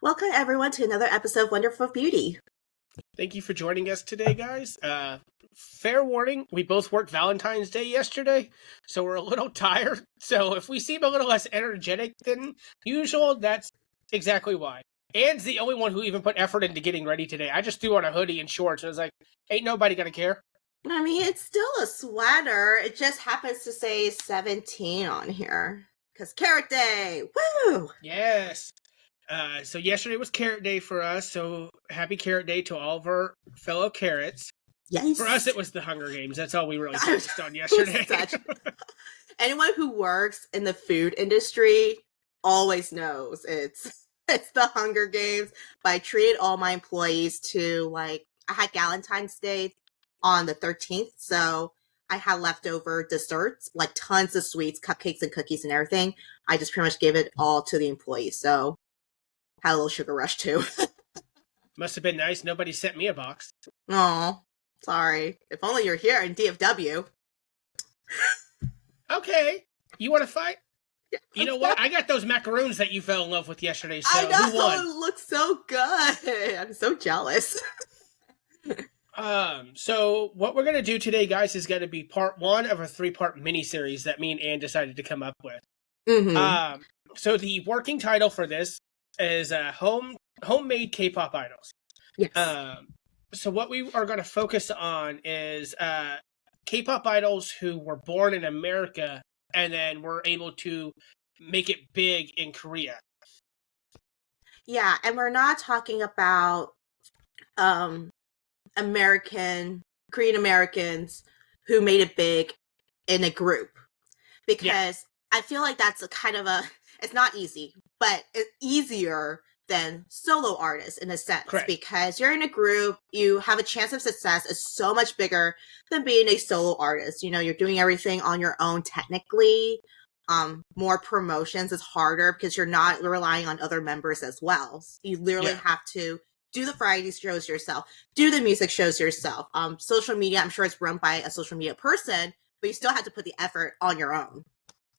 Welcome everyone to another episode of Wonderful Beauty. Thank you for joining us today, guys. Fair warning, we both worked Valentine's Day yesterday, so we're a little tired. So if we seem a little less energetic than usual, that's exactly why. Anne's the only one who even put effort into getting ready today. I just threw on a hoodie and shorts, and I was like, ain't nobody gonna care. I mean, it's still a sweater. It just happens to say 17 on here. Because Carrot Day! Woo! Yes. So yesterday was Carrot Day for us, so happy Carrot Day to all of our fellow carrots. Yes. For us, it was the Hunger Games. That's all we really focused on yesterday. Anyone who works in the food industry always knows it's the Hunger Games. But I treated all my employees to, I had Valentine's Day on the 13th, so I had leftover desserts, like tons of sweets, cupcakes and cookies and everything. I just pretty much gave it all to the employees, so had a little sugar rush too. Must have been nice. Nobody sent me a box. Oh, sorry. If only you're here in DFW. Okay. You want to fight? Yeah, you know what? I got those macaroons that you fell in love with yesterday, so I know, who won? it looks so good. I'm so jealous. So what we're going to do today, guys, is going to be part one of a 3-part miniseries that me and Anne decided to come up with. Mm-hmm. So the working title for this is homemade K-pop idols. Yes. So what we are going to focus on is K-pop idols who were born in America and then were able to make it big in Korea. Yeah, and we're not talking about Korean Americans who made it big in a group. Because I feel like that's it's not easy, but it's easier than solo artists in a sense. Correct. Because you're in a group, you have a chance of success is so much bigger than being a solo artist. You know, you're doing everything on your own technically. More promotions is harder because you're not relying on other members as well. You literally have to do the variety shows yourself, do the music shows yourself. Social media, I'm sure it's run by a social media person, but you still have to put the effort on your own.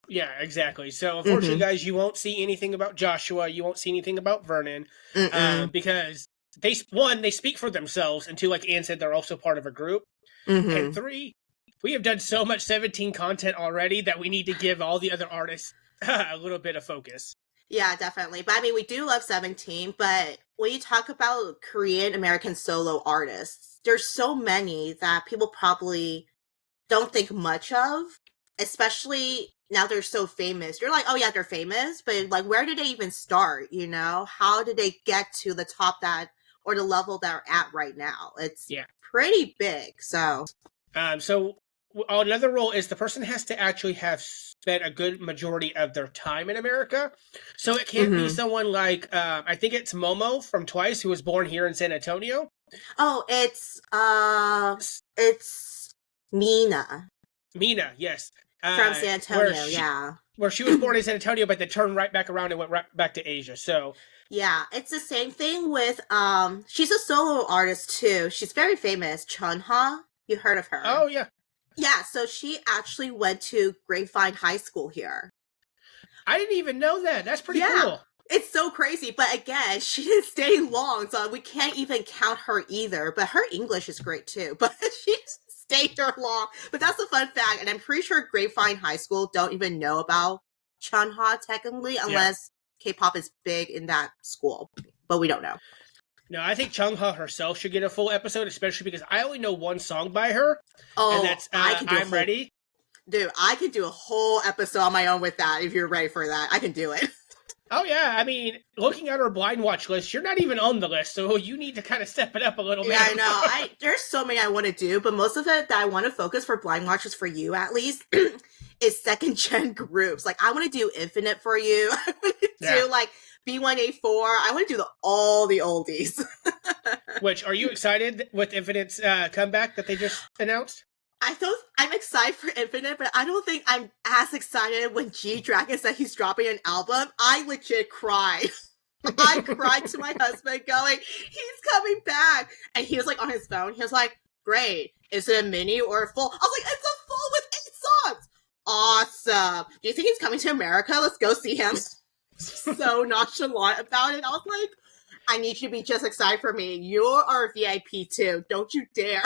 Yeah, exactly. So, unfortunately, guys, you won't see anything about Joshua. You won't see anything about Vernon because they speak for themselves, and 2, like Anne said, they're also part of a group. And 3, we have done so much 17 content already that we need to give all the other artists a little bit of focus. Yeah, definitely. But I mean, we do love 17, but when you talk about Korean American solo artists, there's so many that people probably don't think much of, especially now they're so famous. You're like, oh yeah, they're famous, but like, where did they even start? You know, how did they get to the top or the level they're at right now? It's pretty big. So another rule is the person has to actually have spent a good majority of their time in America. So it can't be someone like, I think it's Mamamoo from Twice, who was born here in San Antonio. Oh, it's Mina. Mina, yes. From San Antonio, where she was born in San Antonio, but then turned right back around and went right back to Asia. So yeah, it's the same thing with she's a solo artist too. She's very famous, Chunha. You heard of her? Oh yeah. Yeah, so she actually went to Grapevine High School here. I didn't even know that. That's pretty cool. It's so crazy. But again, she didn't stay long, so we can't even count her either. But her English is great too. But she stayed here long. But that's a fun fact. And I'm pretty sure Grapevine High School don't even know about Chunha technically, unless K-pop is big in that school. But we don't know. No, I think Chungha herself should get a full episode, especially because I only know one song by her. Oh, and that's I'm Ready. Dude, I could do a whole episode on my own with that if you're ready for that. I can do it. Oh, yeah. I mean, looking at her blind watch list, you're not even on the list, so you need to kind of step it up a little bit. Yeah, I know. There's so many I want to do, but most of it that I want to focus for blind watchers for you, at least, is second-gen groups. Like, I want to do Infinite for you. I want to do, like, B1A4. I want to do all the oldies. Which, are you excited with Infinite's comeback that they just announced? I'm excited for Infinite, but I don't think I'm as excited when G-Dragon said he's dropping an album. I legit cried. I cried to my husband going, he's coming back. And he was like on his phone. He was like, great. Is it a mini or a full? I was like, it's a full with 8 songs. Awesome. Do you think he's coming to America? Let's go see him. So nonchalant about it. I was like, I need you to be just excited for me. You are a VIP too. Don't you dare.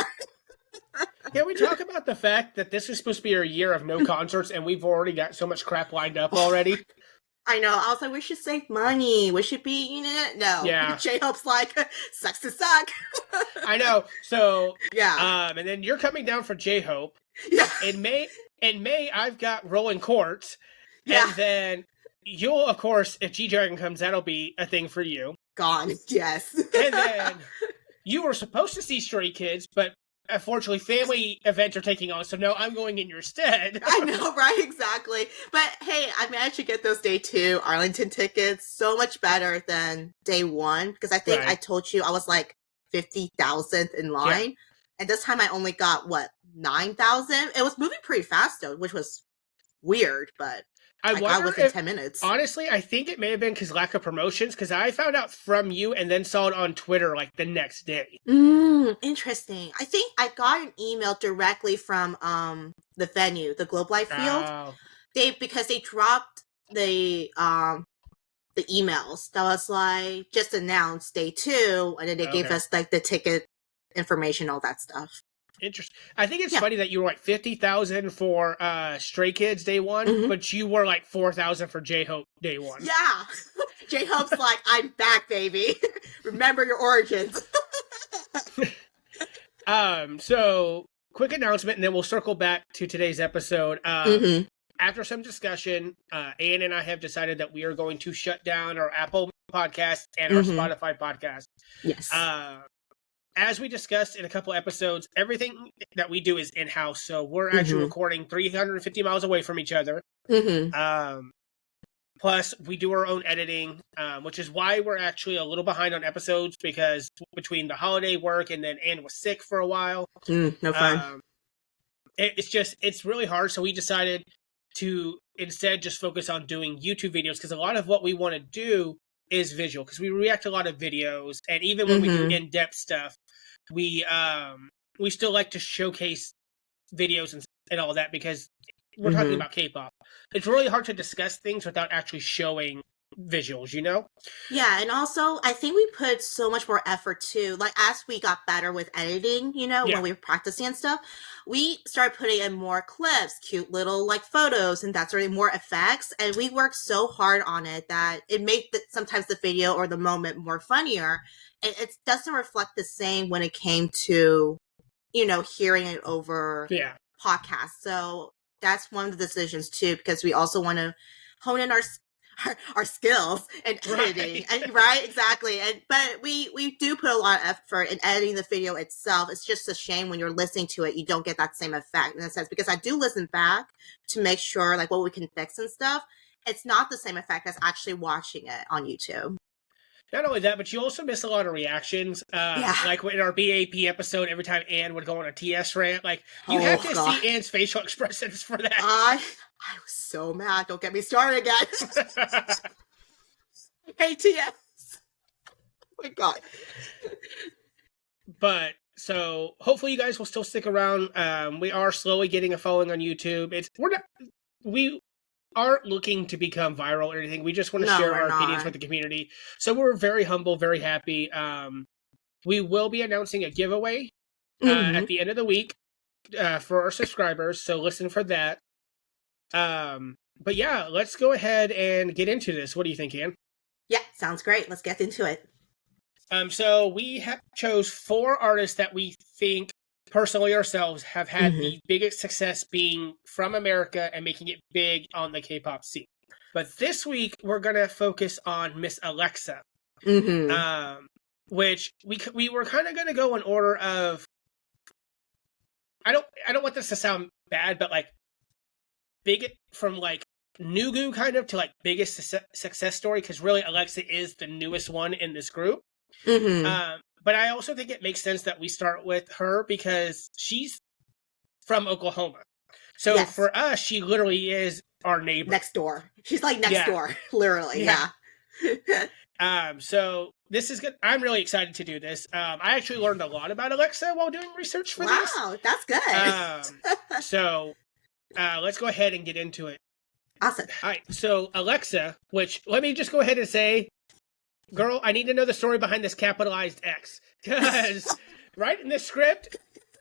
Can we talk about the fact that this is supposed to be our year of no concerts and we've already got so much crap lined up already? I know. I was like, we should save money. We should be, no. Yeah. J-Hope's like, sucks to suck. I know. So, yeah. And then you're coming down for J-Hope. Yeah. In May, I've got Rolling Quartz. Yeah. And then you'll, of course, if G-Dragon comes, that'll be a thing for you. Gone. Yes. And then you were supposed to see Stray Kids, but unfortunately, family events are taking on, so no, I'm going in your stead. I know, right? Exactly. But hey, I managed to get those day 2 Arlington tickets so much better than day 1 because I think I told you I was like 50,000th in line, yeah. And this time I only got 9,000. It was moving pretty fast though, which was weird, but I got within 10 minutes. Honestly, I think it may have been because lack of promotions, because I found out from you and then saw it on Twitter like the next day. Interesting. I think I got an email directly from the venue, the Globe Life Field. Because they dropped the emails that was like just announced day 2, and then they gave us like the ticket information, all that stuff. Interesting. I think it's funny that you were like 50,000 for Stray Kids day 1, but you were like 4,000 for J-Hope day 1. Yeah. J-Hope's like, I'm back, baby. Remember your origins. So quick announcement, and then we'll circle back to today's episode. After some discussion, Anne and I have decided that we are going to shut down our Apple podcast and our Spotify podcast. Yes. As we discussed in a couple episodes, everything that we do is in-house, so we're actually recording 350 miles away from each other. Plus, we do our own editing, which is why we're actually a little behind on episodes, because between the holiday work and then Anne was sick for a while. No fun. It's really hard, so we decided to instead just focus on doing YouTube videos, because a lot of what we want to do is visual, because we react to a lot of videos, and even when we do in-depth stuff, we still like to showcase videos and all that, because we're talking about K-pop. It's really hard to discuss things without actually showing visuals, you know? Yeah, and also I think we put so much more effort too. Like as we got better with editing, when we were practicing and stuff, we started putting in more clips, cute little like photos, and that's really more effects. And we worked so hard on it that it made sometimes the video or the moment more funnier. And it doesn't reflect the same when it came to, hearing it over podcasts. So that's one of the decisions too, because we also want to hone in our skills in editing, right? Exactly. But we do put a lot of effort in editing the video itself. It's just a shame when you're listening to it, you don't get that same effect in a sense, because I do listen back to make sure like what we can fix and stuff. It's not the same effect as actually watching it on YouTube. Not only that, but you also miss a lot of reactions. Like in our BAP episode, every time Anne would go on a TS rant, like you have to see Anne's facial expressions for that. I was so mad. Don't get me started again. Hey, TS. Oh my God. But so hopefully you guys will still stick around. We are slowly getting a following on YouTube. We aren't looking to become viral or anything. We just want to share our opinions with the community. So we're very humble, very happy. We will be announcing a giveaway at the end of the week for our subscribers. So listen for that. But yeah, let's go ahead and get into this. What do you think, Anne? Yeah, sounds great. Let's get into it. So we chose 4 artists that we think personally ourselves have had the biggest success being from America and making it big on the K-pop scene. But this week we're gonna focus on Miss AleXa, which we were kind of gonna go in order of. I don't want this to sound bad, but like big from like Nugu kind of to like biggest success story, because really AleXa is the newest one in this group. But I also think it makes sense that we start with her because she's from Oklahoma. So for us, she literally is our neighbor. Next door. She's like next door, literally. Yeah. So this is good. I'm really excited to do this. I actually learned a lot about AleXa while doing research for this. Wow, that's good. So let's go ahead and get into it. Awesome. All right. So AleXa, which let me just go ahead and say, girl, I need to know the story behind this capitalized X, because writing this script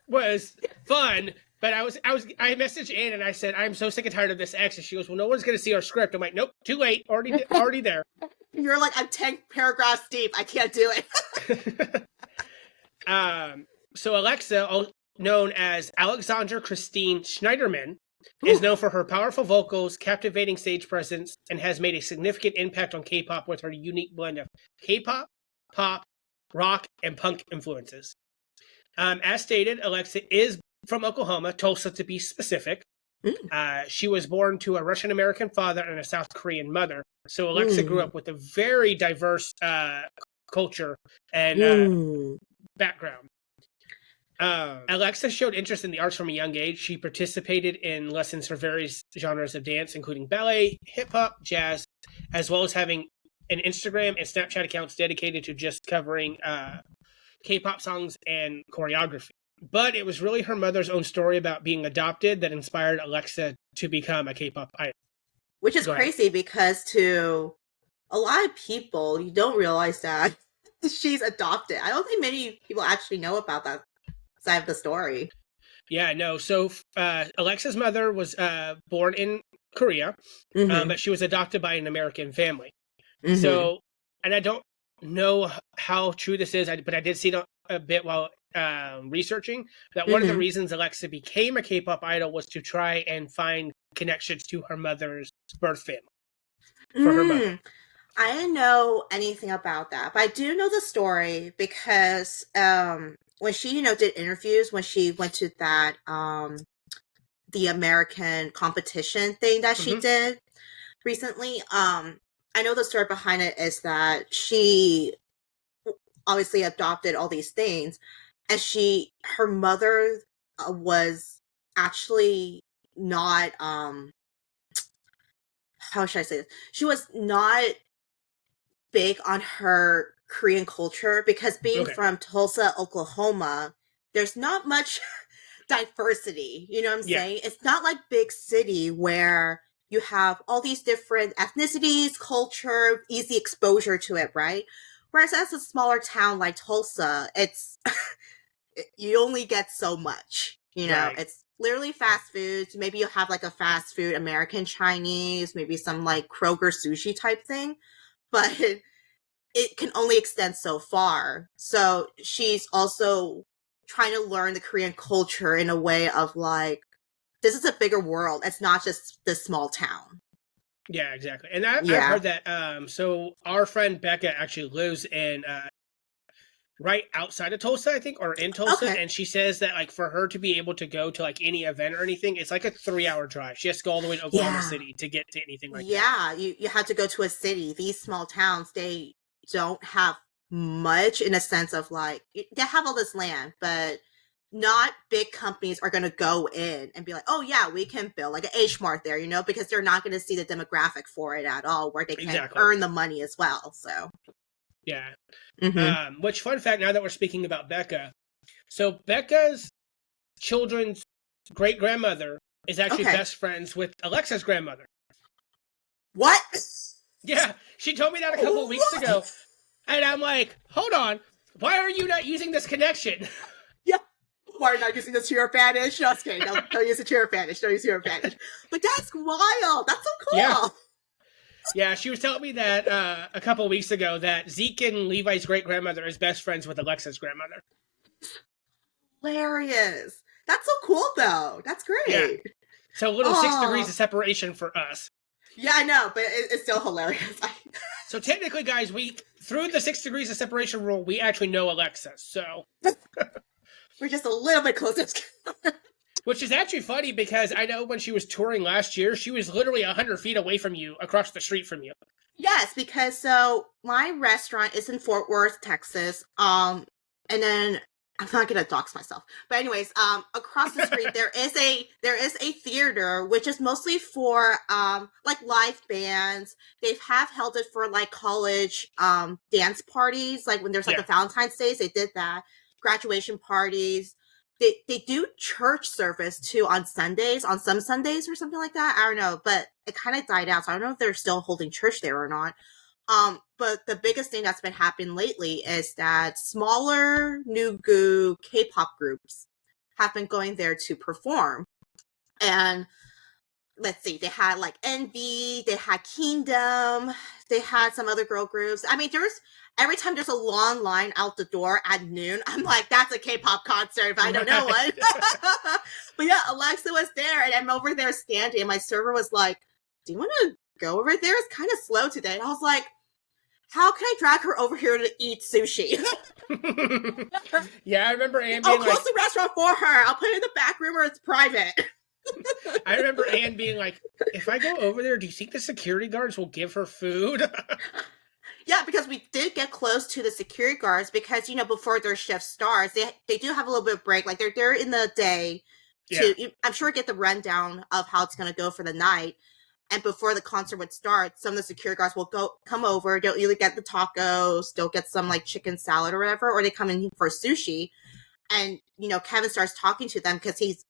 was fun. But I messaged Anne and I said, I'm so sick and tired of this X. And she goes, well, no one's going to see our script. I'm like, nope, too late. Already there. You're like, I'm 10 paragraphs deep. I can't do it. So AleXa, known as Alexandra Christine Schneiderman, is known for her powerful vocals, captivating stage presence, and has made a significant impact on K-pop with her unique blend of K-pop, pop, rock, and punk influences. As stated, AleXa is from Oklahoma, Tulsa to be specific. She was born to a Russian-American father and a South Korean mother. So AleXa grew up with a very diverse culture and background. AleXa showed interest in the arts from a young age. She participated in lessons for various genres of dance, including ballet, hip-hop, jazz, as well as having an Instagram and Snapchat accounts dedicated to just covering K-pop songs and choreography. But it was really her mother's own story about being adopted that inspired AleXa to become a K-pop idol. Which is crazy because to a lot of people, you don't realize that she's adopted. I don't think many people actually know about that side of the story. Yeah, no. So AleXa's mother was born in Korea, but she was adopted by an American family. So, and I don't know how true this is, but I did see it a bit while researching that one of the reasons AleXa became a K-pop idol was to try and find connections to her mother's birth family for her mother. I didn't know anything about that, but I do know the story because when she, did interviews, when she went to that the American competition thing that she did recently, I know the story behind it is that she obviously adopted all these things, and her mother was actually not how should I say this? She was not big on her Korean culture because being from Tulsa, Oklahoma, there's not much diversity. You know what I'm saying? It's not like big city where you have all these different ethnicities, culture, easy exposure to it, right? Whereas as a smaller town like Tulsa, it's you only get so much. It's literally fast foods. Maybe you'll have like a fast food American Chinese, maybe some like Kroger sushi type thing, but it can only extend so far. So she's also trying to learn the Korean culture in a way of like, this is a bigger world. It's not just this small town. Yeah, exactly. And I've heard that. So our friend Becca actually lives in right outside of Tulsa, I think, or in Tulsa. Okay. And she says that like for her to be able to go to like any event or anything, it's like a 3-hour drive. She has to go all the way to Oklahoma City to get to anything like that. Yeah, you have to go to a city. These small towns, they don't have much in a sense of like, they have all this land, but not big companies are going to go in and be like, oh yeah, we can build like an H Mart there, because they're not going to see the demographic for it at all, where they can earn the money as well. So yeah. Which fun fact, now that we're speaking about Becca, so Becca's children's great grandmother is actually best friends with AleXa's grandmother. What? Yeah, she told me that a couple of weeks ago, and I'm like, hold on, why are you not using this connection? Yeah, why are you not using this to your advantage? No, just kidding. Don't use it to your advantage. Don't use it to your advantage. But that's wild. That's so cool. Yeah, she was telling me that a couple of weeks ago that Zeke and Levi's great-grandmother is best friends with AleXa's grandmother. Hilarious. That's so cool, though. That's great. Yeah. So a little 6 degrees of separation for us. Yeah, I know, but it's still hilarious. So technically, guys, through the 6 degrees of separation rule, we actually know AleXa, so... We're just a little bit closer. Which is actually funny because I know when she was touring last year, she was literally 100 feet away from you, across the street from you. Yes, because so my restaurant is in Fort Worth, Texas. And then I'm not gonna dox myself. But anyways, across the street there is a theater which is mostly for like live bands. They have held it for like college dance parties, like when there's like Yeah. a Valentine's Day, they did that. Graduation parties. They do church service too on Sundays, on some Sundays or something like that. I don't know, but it kind of died out. So I don't know if they're still holding church there or not. But the biggest thing that's been happening lately is that smaller new K-pop groups have been going there to perform. And let's see, they had like Envy, they had Kingdom, they had some other girl groups. I mean, every time there's a long line out the door at noon, I'm like, that's a K-pop concert if I don't know one. But yeah, AleXa was there, and I'm over there standing, and my server was like, do you want to go over there? It's kind of slow today. And I was like, how can I drag her over here to eat sushi? Yeah, I remember Anne I'll being close like, the restaurant for her. I'll put it in the back room where it's private. I remember Anne being like, if I go over there, do you think the security guards will give her food? Yeah, because we did get close to the security guards because, before their shift starts, they do have a little bit of break. Like they're there in the day to, I'm sure, get the rundown of how it's going to go for the night. And before the concert would start, some of the security guards will come over. They'll either get the tacos, they'll get some like chicken salad or whatever, or they come in for sushi. And, Kevin starts talking to them because he's,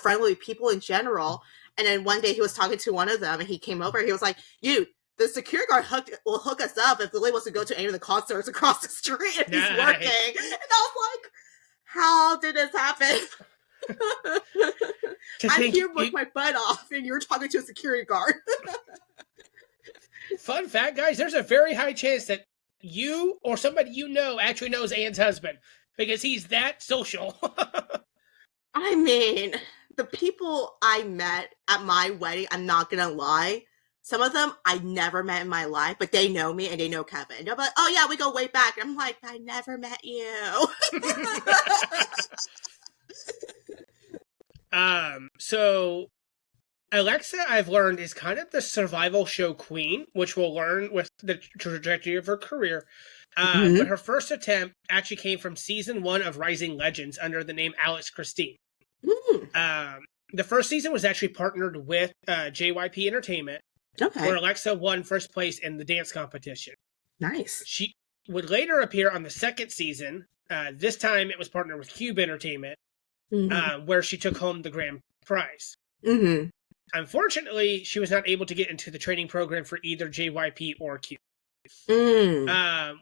friendly with people in general. And then one day he was talking to one of them and he came over. He was like, the security guard will hook us up if Lily wants to go to any of the concerts across the street if he's working. And I was like, how did this happen? I'm here with my butt off, and you're talking to a security guard. Fun fact, guys, there's a very high chance that you or somebody you know actually knows Anne's husband because he's that social. I mean, the people I met at my wedding, I'm not gonna lie, some of them I never met in my life, but they know me and they know Kevin. They're like, oh yeah, we go way back. I'm like, I never met you. So AleXa, I've learned, is kind of the survival show queen, which we'll learn with the trajectory of her career. But her first attempt actually came from season 1 of Rising Legends under the name Alex Christine. The first season was actually partnered with JYP Entertainment, where AleXa won first place in the dance competition. Nice. She would later appear on the second season. This time it was partnered with Cube Entertainment, where she took home the grand prize. Unfortunately, she was not able to get into the training program for either JYP or Cube.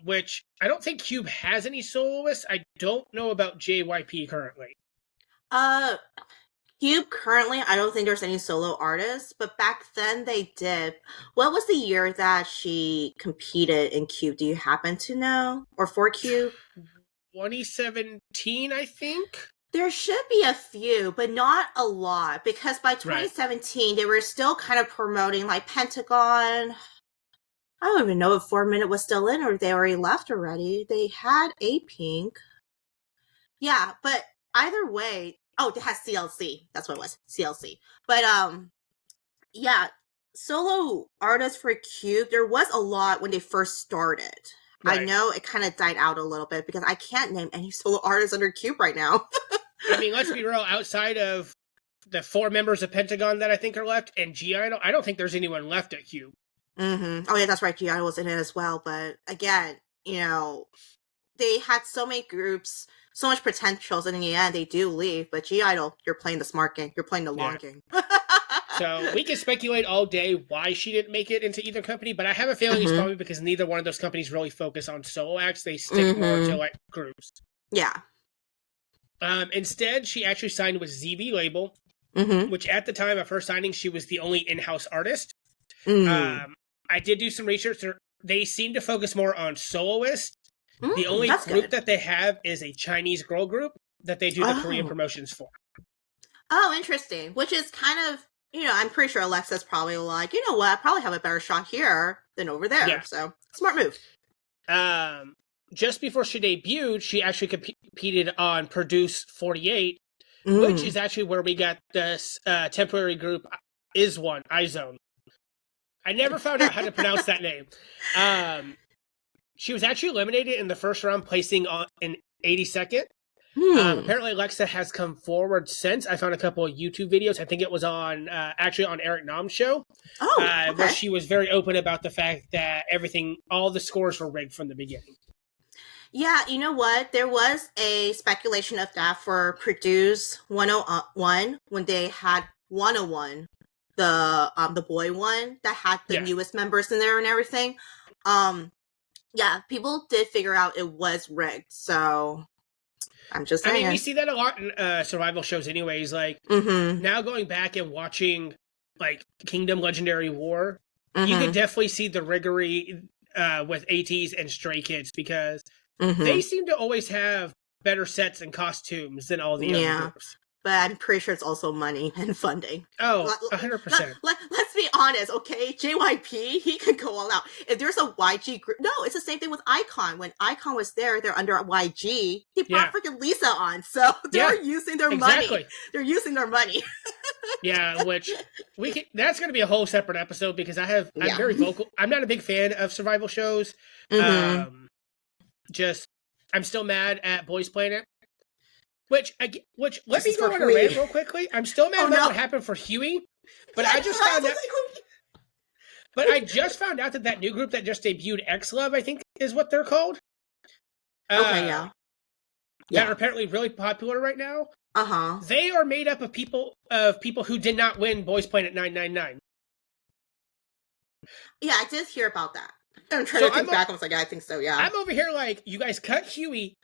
Which I don't think Cube has any soloists. I don't know about JYP currently. Cube currently, I don't think there's any solo artists, but back then they did. What was the year that she competed in Cube? Do you happen to know? Or for Cube? 2017, I think. There should be a few, but not a lot, because by 2017 they were still kind of promoting like Pentagon. I don't even know if 4 Minute was still in or they already left already. They had A Pink. Yeah, but either way, they had CLC. That's what it was, CLC. But yeah, solo artists for Cube, there was a lot when they first started. I know it kind of died out a little bit because I can't name any solo artists under Cube right now. I mean, let's be real, outside of the 4 members of Pentagon that I think are left and G-Idol, I don't think there's anyone left at Cube. Oh yeah, that's right, G-Idol was in it as well. But again, they had so many groups, so much potentials, and in the end they do leave. But G-Idol, you're playing the smart game, you're playing the long game. So we can speculate all day why she didn't make it into either company, but I have a feeling it's probably because neither one of those companies really focus on solo acts. They stick more to like groups. Yeah. Instead, she actually signed with ZB Label, which at the time of her signing, she was the only in-house artist. I did do some research. They seem to focus more on soloists. The only group that they have is a Chinese girl group that they do the Korean promotions for. Oh, interesting. Which is kind of, I'm pretty sure AleXa's probably like, you know what, I probably have a better shot here than over there. Yeah. So, smart move. Just before she debuted, she actually competed on Produce 48, which is actually where we got this temporary group IZone. I never found out how to pronounce that name. She was actually eliminated in the first round, placing in 82nd. Apparently, AleXa has come forward since. I found a couple of YouTube videos. I think it was on actually on Eric Nam's show, Oh, where okay. she was very open about the fact that all the scores were rigged from the beginning. Yeah, you know what? There was a speculation of that for Produce 101 when they had 101, the boy one that had the newest members in there and everything. Yeah, people did figure out it was rigged, so I'm just saying. I mean, we see that a lot in survival shows anyways. Like, now going back and watching, like, Kingdom Legendary War, you could definitely see the riggery with ATs and Stray Kids, because they seem to always have better sets and costumes than all the other groups. But I'm pretty sure it's also money and funding. Oh, 100%. Let's be honest, okay? JYP, he could go all out. If there's a YG group, no, it's the same thing with iKON. When iKON was there, they're under YG. He brought freaking Lisa on, so they're using their money. They're using their money. Yeah, which that's going to be a whole separate episode, because I'm very vocal. I'm not a big fan of survival shows. I'm still mad at Boys Planet. Which let me go on a rant real quickly. I'm still mad about what happened for Huey, but I just found out. But I just found out that new group that just debuted, X-Love, I think is what they're called. That are apparently really popular right now. They are made up of people who did not win Boys Planet 999. Yeah, I did hear about that. I'm trying to think back. I was like, I think so. Yeah. I'm over here like, you guys cut Huey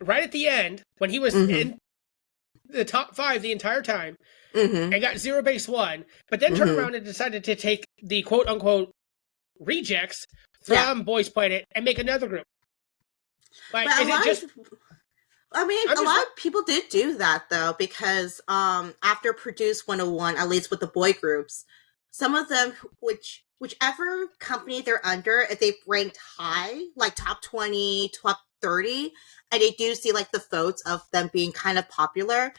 right at the end when he was in the top 5 the entire time, and got 0 base 1, but then turned around and decided to take the quote unquote rejects from Boys Planet and make another group. Like, is it just? I mean, a lot of people did do that though, because after Produce 101, at least with the boy groups, some of them, whichever company they're under, if they've ranked high, like top 20, top 30, and they do see like the votes of them being kind of popular,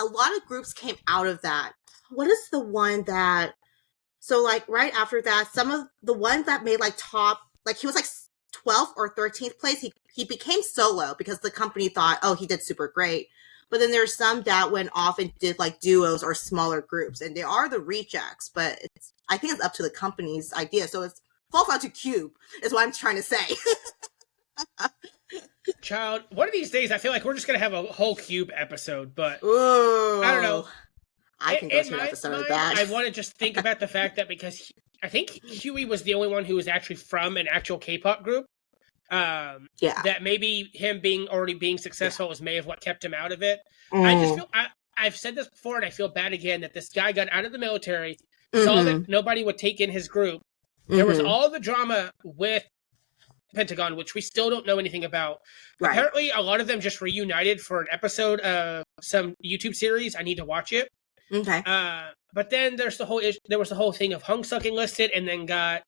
a lot of groups came out of that. What is the one that, so like right after that, some of the ones that made like top, like he was like 12th or 13th place, he became solo because the company thought, oh, he did super great. But then there's some that went off and did like duos or smaller groups, and they are the rejects, but I think it's up to the company's idea. So it falls out to Cube is what I'm trying to say. Child, one of these days I feel like we're just gonna have a whole Cube episode, but ooh, I don't know. I can go to an episode of that. I want to just think about the fact that because I think Huey was the only one who was actually from an actual K-pop group. That maybe him already being successful was may have what kept him out of it. I just feel I've said this before, and I feel bad again that this guy got out of the military, saw that nobody would take in his group. There was all the drama with Pentagon, which we still don't know anything about. Right. Apparently, a lot of them just reunited for an episode of some YouTube series. I need to watch it. Okay. But then there was the whole thing of Hung Suk enlisted and then got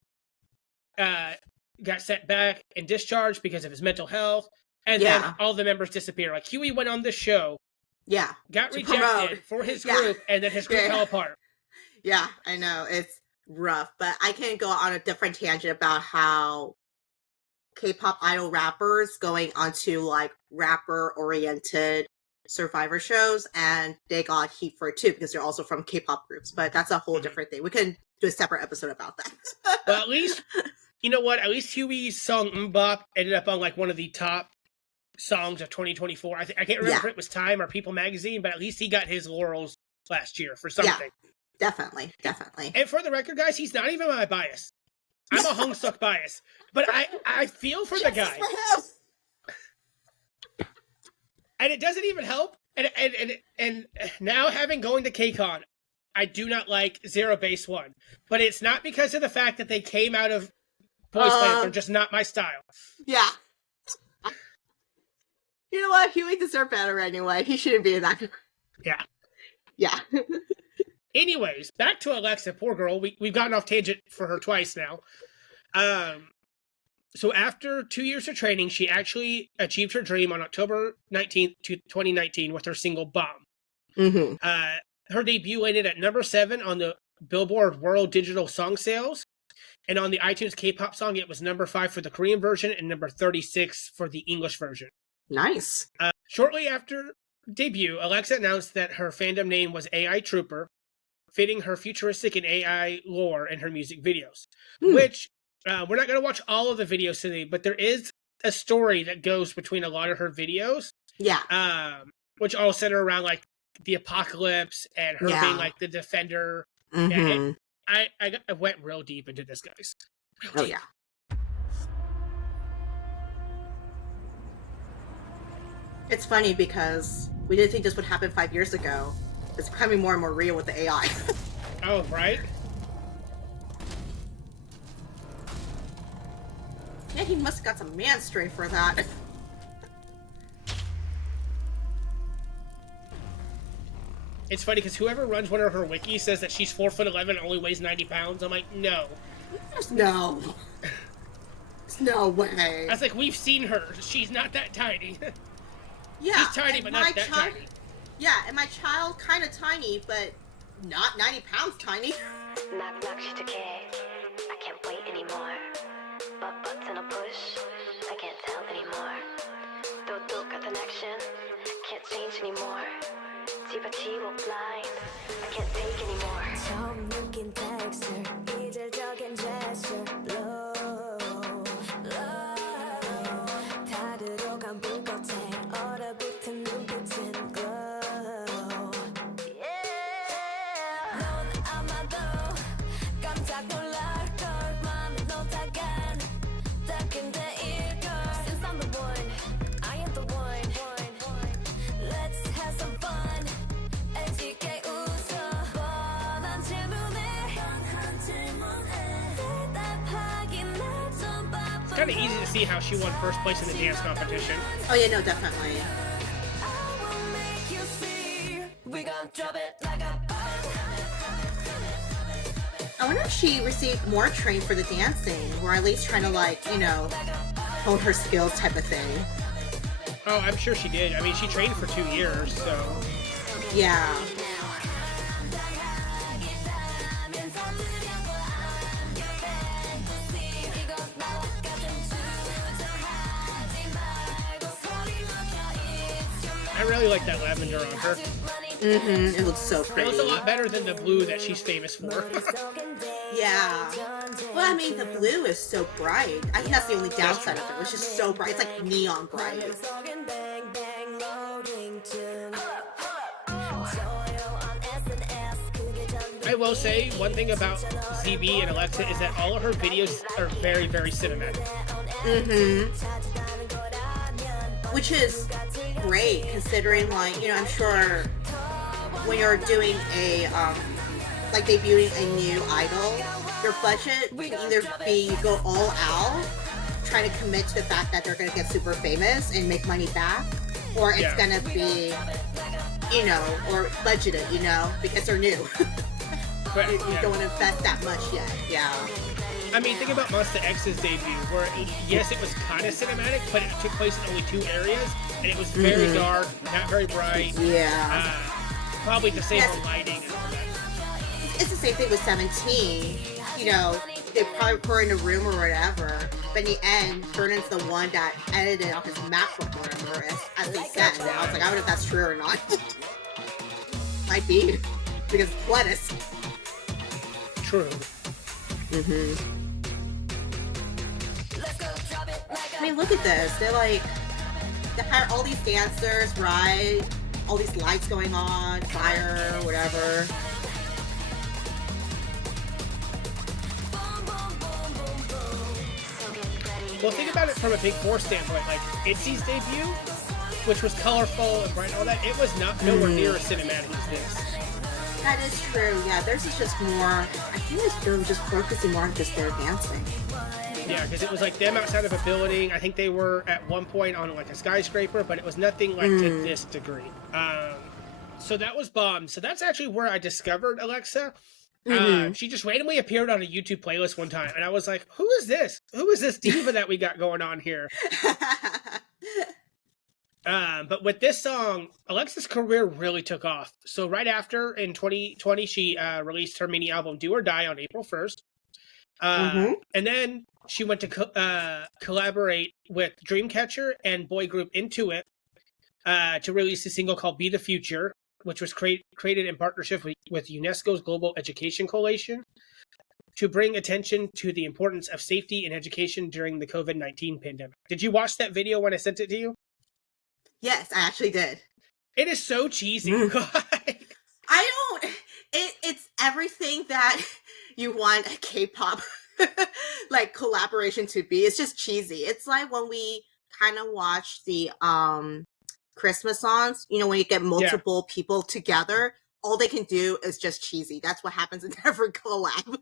sent back and discharged because of his mental health, and then all the members disappeared. Like Huey went on the show, got rejected for his group, and then his group fell apart. Yeah, I know, it's rough, but I can go on a different tangent about how K-pop idol rappers going onto like rapper-oriented Survivor shows, and they got heat for it too because they're also from K-pop groups. But that's a whole different thing. We can do a separate episode about that. Well, at least you know what? At least Huey's song "Mbop" ended up on like one of the top songs of 2024. I can't remember if it was Time or People Magazine, but at least he got his laurels last year for something. Yeah, definitely. And for the record, guys, he's not even my bias. I'm a Hung Suk bias, but I feel for the guy. And it doesn't even help. And now having going to KCON, I do not like 0 base 1. But it's not because of the fact that they came out of Boys Planet. They're just not my style. Yeah. You know what? Huey deserved better anyway. He shouldn't be in that. Yeah. Anyways, back to AleXa. Poor girl. We've gotten off tangent for her twice now. So after 2 years of training, she actually achieved her dream on October 19th, 2019 with her single Bomb. Her debut ended at number 7 on the Billboard World Digital Song Sales. And on the iTunes K-pop song, it was number 5 for the Korean version and number 36 for the English version. Nice. Shortly after debut, AleXa announced that her fandom name was AI Trooper, fitting her futuristic and AI lore in her music videos. Which we're not going to watch all of the videos today, but there is a story that goes between a lot of her videos. Yeah. Which all center around like the apocalypse and her being like the defender. Mm-hmm. I went real deep into this, guys. Oh yeah. It's funny because we didn't think this would happen 5 years ago. It's becoming more and more real with the AI. Oh, right? Yeah, he must have got some man strength for that. It's funny because whoever runs one of her wikis says that she's 4'11" and only weighs 90 pounds. I'm like, no. No. There's no way. I was like, we've seen her. She's not that tiny. Yeah. She's tiny, but not that tiny. Yeah, and my child kind of tiny, but not 90 pounds tiny. Knock, knock, I can't wait anymore. Button a push, I can't tell anymore. Don't got the connection, can't change anymore. will blind, I can't take anymore. 처음 느낀 texture, 이질적인 gesture. Low, low. 다 들어간 불꽃에 얼어붙은 눈빛은 glow. Yeah. 넌 아마도 깜짝 놀랄걸. 맘에 놓다간 따끈대일걸. Since I'm the one, I am the one. Let's have some fun. LGK 웃어. 뻔한 질문에 뻔한 질문에 대답하기 날 좀 바빠. It's kind of easy to see how she won first place in the dance competition. Oh yeah, no, definitely. I will make you see. We gon' drop it like a bomb. I wonder if she received more training for the dancing, or at least trying to, like, you know, hone her skills type of thing. Oh, I'm sure she did. I mean, she trained for 2 years, so... Yeah. I really like that lavender on her. Mm-hmm. It looks so It pretty. looks a lot better than the blue that she's famous for. Yeah. Well, I mean, the blue is so bright. I think that's the only downside of it. It's just so bright. It's like neon bright. I will say, one thing about ZB and AleXa is that all of her videos are very, very cinematic. Mm-hmm. Which is great, considering, like, you know, I'm sure when you're doing a, like, debuting a new idol, your budget can either be go all out, trying to commit to the fact that they're going to get super famous and make money back, or it's going to be, you know, or budgeted, you know, because they're new. But, You don't want to invest that much yet. Yeah. I mean, think about Monster X's debut, where, yes, it was kind of cinematic, but it took place in only 2 areas, and it was very dark, not very bright. Yeah. Probably to save on lighting and all that. It's the same thing with 17. You know, they probably were in a room or whatever, but in the end, Vernon's the one that edited on his MacBook or whatever, as they said. And I was like, I don't know if that's true or not. Might be, because it's lettuce. True. Mm-hmm. I mean, look at this. They're like, they hire all these dancers, right? All these lights going on, fire, whatever. Well, think about it from a Big Four standpoint. Like, ITZY's debut, which was colorful and bright and all that, it was not nowhere near as cinematic as this. That is true. Yeah, theirs is just more. I think they're just focusing more on just their dancing. Yeah, because it was like them outside of a building. I think they were at one point on like a skyscraper, but it was nothing like to this degree. So that was Bomb. So that's actually where I discovered AleXa. She just randomly appeared on a YouTube playlist one time, and I was like, "Who is this? Who is this diva that we got going on here?" But with this song, AleXa's career really took off. So right after, in 2020, she released her mini album "Do or Die" on April 1st. And then she went to collaborate with Dreamcatcher and boy group Into It to release a single called Be the Future, which was created in partnership with UNESCO's Global Education Coalition to bring attention to the importance of safety in education during the COVID-19 pandemic. Did you watch that video when I sent it to you? Yes, I actually did. It is so cheesy. I don't. It's everything that you want a K-pop like collaboration to be. It's just cheesy. It's like when we kind of watch the Christmas songs. You know, when you get multiple people together, all they can do is just cheesy. That's what happens in every collab.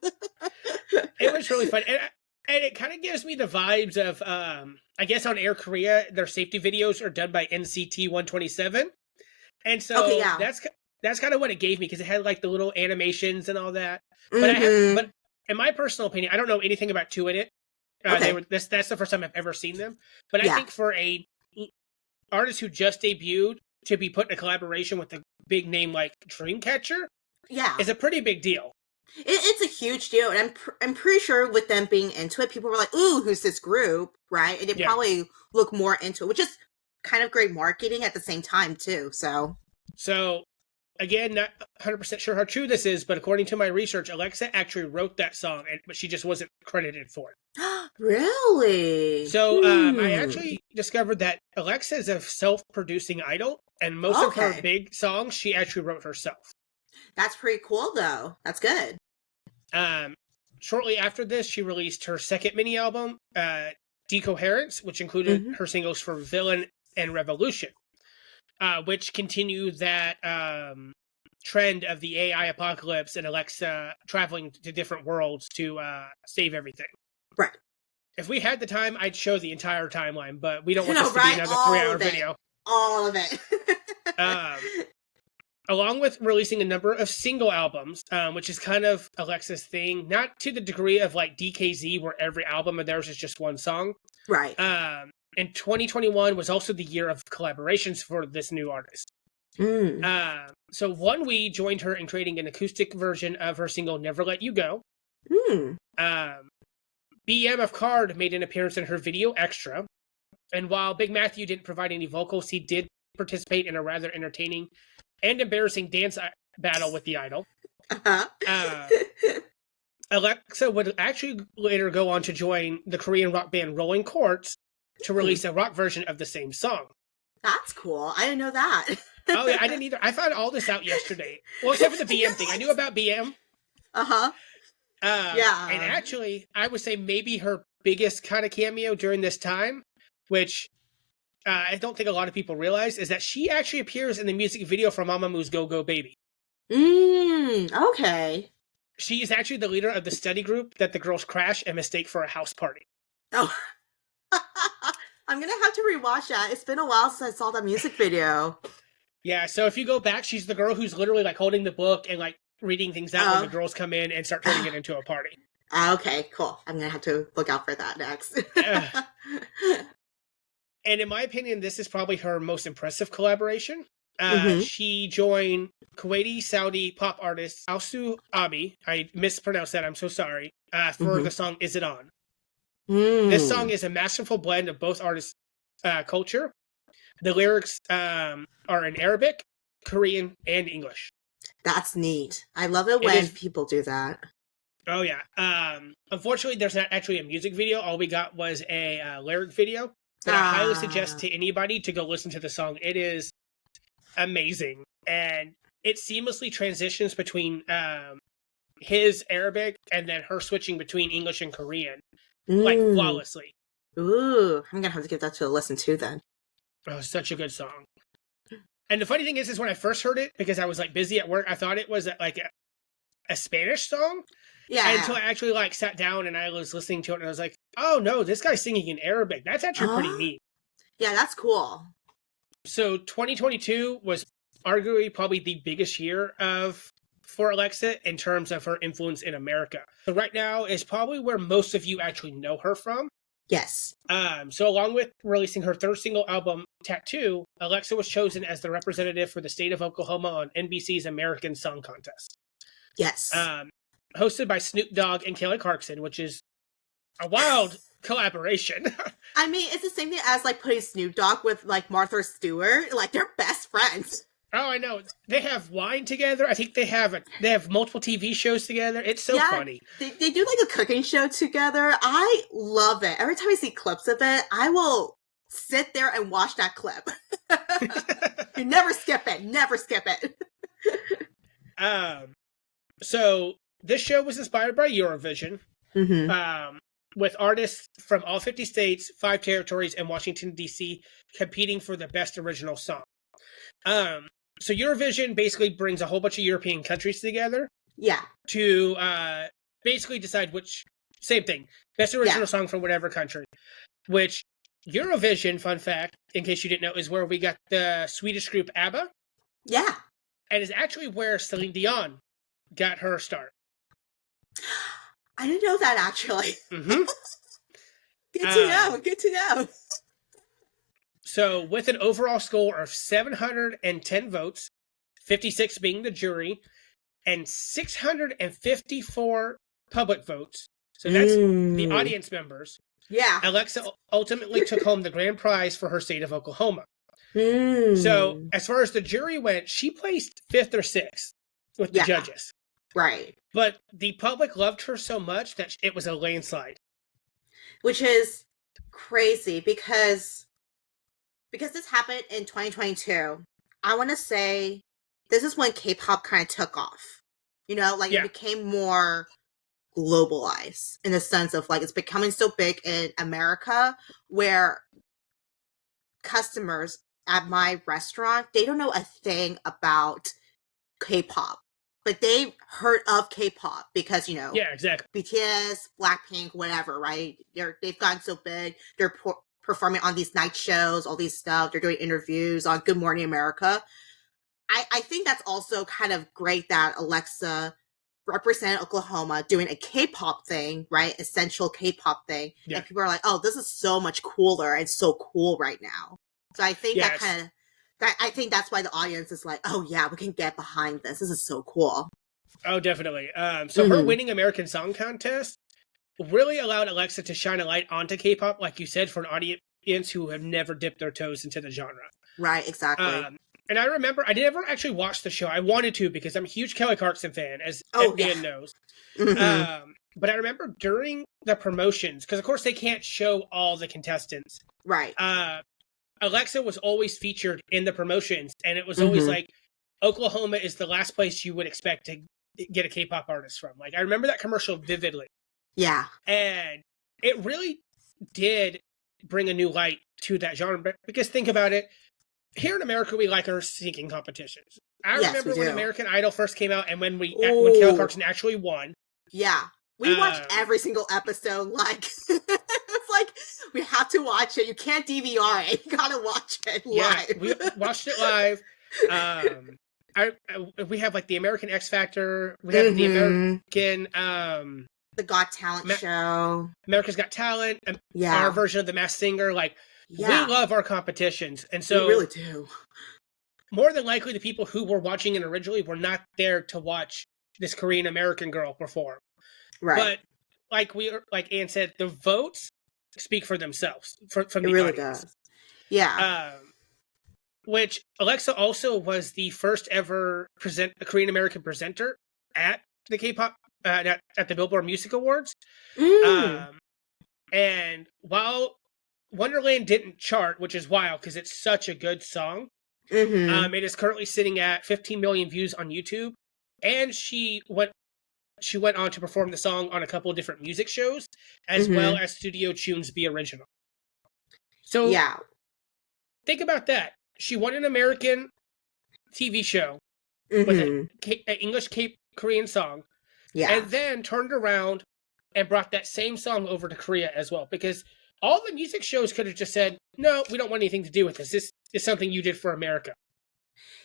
It was really fun. And it kind of gives me the vibes of, I guess on Air Korea, their safety videos are done by NCT 127. And so that's kind of what it gave me, because it had like the little animations and all that. But but in my personal opinion, I don't know anything about 2NIT. That's the first time I've ever seen them. But I think for a artist who just debuted to be put in a collaboration with a big name like Dreamcatcher, is a pretty big deal. It's a huge deal, and I'm pretty sure with them being into it, people were like, "Ooh, who's this group?" Right? And they probably look more into it, which is kind of great marketing at the same time too. So again, not 100% sure how true this is, but according to my research, AleXa actually wrote that song, but she just wasn't credited for it. Really? So I actually discovered that AleXa is a self-producing idol, and most of her big songs she actually wrote herself. That's pretty cool, though. That's good. Shortly after this, she released her second mini album, Decoherence, which included her singles for Villain and Revolution, which continue that trend of the AI apocalypse and AleXa traveling to different worlds to save everything. Right. If we had the time, I'd show the entire timeline, but we don't want this to be another 3-hour video. All of it. Along with releasing a number of single albums, which is kind of AleXa's thing, not to the degree of like DKZ, where every album of theirs is just one song. Right. And 2021 was also the year of collaborations for this new artist. So OneWe joined her in creating an acoustic version of her single Never Let You Go. BM of Card made an appearance in her video Extra. And while Big Matthew didn't provide any vocals, he did participate in a rather entertaining and embarrassing dance battle with the idol. AleXa would actually later go on to join the Korean rock band Rolling Quartz to release a rock version of the same song. That's cool. I didn't know that. Oh, yeah, I didn't either. I found all this out yesterday. Well, except for the BM thing. I knew about BM. Yeah. And actually, I would say maybe her biggest kind of cameo during this time, which I don't think a lot of people realize, is that she actually appears in the music video for Mamamoo's Go Go Baby. Okay. She's actually the leader of the study group that the girls crash and mistake for a house party. Oh. I'm going to have to rewatch that. It's been a while since I saw that music video. Yeah, so if you go back, she's the girl who's literally like holding the book and like reading things out when the girls come in and start turning it into a party. Okay, cool. I'm going to have to look out for that next. And in my opinion, this is probably her most impressive collaboration. She joined Kuwaiti Saudi pop artist AlShuaibi. I mispronounced that, I'm so sorry. For the song Is It On? This song is a masterful blend of both artists' culture. The lyrics are in Arabic, Korean, and English. That's neat. I love it when people do that. Oh, yeah. Unfortunately, there's not actually a music video. All we got was a lyric video. But I highly suggest to anybody to go listen to the song. It is amazing. And it seamlessly transitions between his Arabic and then her switching between English and Korean. Like, flawlessly. Ooh, I'm going to have to give that to a listen too then. Oh, such a good song. And the funny thing is when I first heard it, because I was like busy at work, I thought it was like a Spanish song. Yeah. Until I actually like sat down and I was listening to it and I was like, oh no, this guy's singing in Arabic. That's actually pretty neat. Yeah, that's cool. So 2022 was arguably probably the biggest year for AleXa in terms of her influence in America. So right now is probably where most of you actually know her from. Yes. So along with releasing her third single album, Tattoo, AleXa was chosen as the representative for the state of Oklahoma on NBC's American Song Contest. Yes. Hosted by Snoop Dogg and Kelly Clarkson, which is a wild collaboration. I mean, it's the same thing as like putting Snoop Dogg with like Martha Stewart. Like they're best friends. Oh, I know. They have wine together. I think they have multiple TV shows together. It's so Yeah, funny. they do like a cooking show together. I love it. Every time I see clips of it, I will sit there and watch that clip. You never skip it. Never skip it. So this show was inspired by Eurovision, with artists from all 50 states, 5 territories, and Washington, D.C. competing for the best original song. So Eurovision basically brings a whole bunch of European countries together. Yeah. To basically decide same thing, best original song from whatever country. Which Eurovision, fun fact, in case you didn't know, is where we got the Swedish group ABBA. Yeah. And is actually where Celine Dion got her start. I didn't know that, actually. Mm-hmm. Good to know. Good to know. So, with an overall score of 710 votes, 56 being the jury, and 654 public votes, so that's the audience members. Yeah. AleXa ultimately took home the grand prize for her state of Oklahoma. So, as far as the jury went, she placed 5th or 6th with the judges. Right. But the public loved her so much that it was a landslide. Which is crazy because this happened in 2022. I want to say this is when K-pop kind of took off. You know, like it became more globalized in the sense of like it's becoming so big in America where customers at my restaurant, they don't know a thing about K-pop, but they've heard of K-pop because, you know, exactly. BTS, Blackpink, whatever, right? They've gotten so big. They're performing on these night shows, all these stuff. They're doing interviews on Good Morning America. I think that's also kind of great that AleXa represented Oklahoma doing a K-pop thing, right? Essential K-pop thing. Yeah. And people are like, oh, this is so much cooler and so cool right now. So I think I think that's why the audience is like, oh yeah, we can get behind this. This is so cool. Oh, definitely. So her winning American Song Contest really allowed AleXa to shine a light onto K-pop, like you said, for an audience who have never dipped their toes into the genre. Right, exactly. And I remember, I never actually watched the show. I wanted to because I'm a huge Kelly Clarkson fan, as everyone knows. But I remember during the promotions, because of course they can't show all the contestants. Right. AleXa was always featured in the promotions, and it was always like, Oklahoma is the last place you would expect to get a K-pop artist from. Like, I remember that commercial vividly. Yeah. And it really did bring a new light to that genre, because think about it. Here in America, we like our singing competitions. I remember when American Idol first came out, and when Kelly Clarkson actually won. Yeah, we watched every single episode. Like it's like we have to watch it. You can't DVR it. You gotta watch it live. Yeah, we watched it live. We have like the American X Factor. We have the American the Got Talent show. America's Got Talent. Our version of the Masked Singer. Like. Yeah. We love our competitions, and so we really do. More than likely, the people who were watching it originally were not there to watch this Korean American girl perform. Right. But like Anne said, the votes speak for themselves from the really audience. Does. Yeah. Which AleXa also was the first ever Korean American presenter at the K-pop at the Billboard Music Awards. And while Wonderland didn't chart, which is wild because it's such a good song. It is currently sitting at 15 million views on YouTube, and she went on to perform the song on a couple of different music shows, as well as Studio Tune's The Original. So think about that. She won an American TV show with an English Korean song, and then turned around and brought that same song over to Korea as well, because all the music shows could have just said, no, we don't want anything to do with this. This is something you did for America.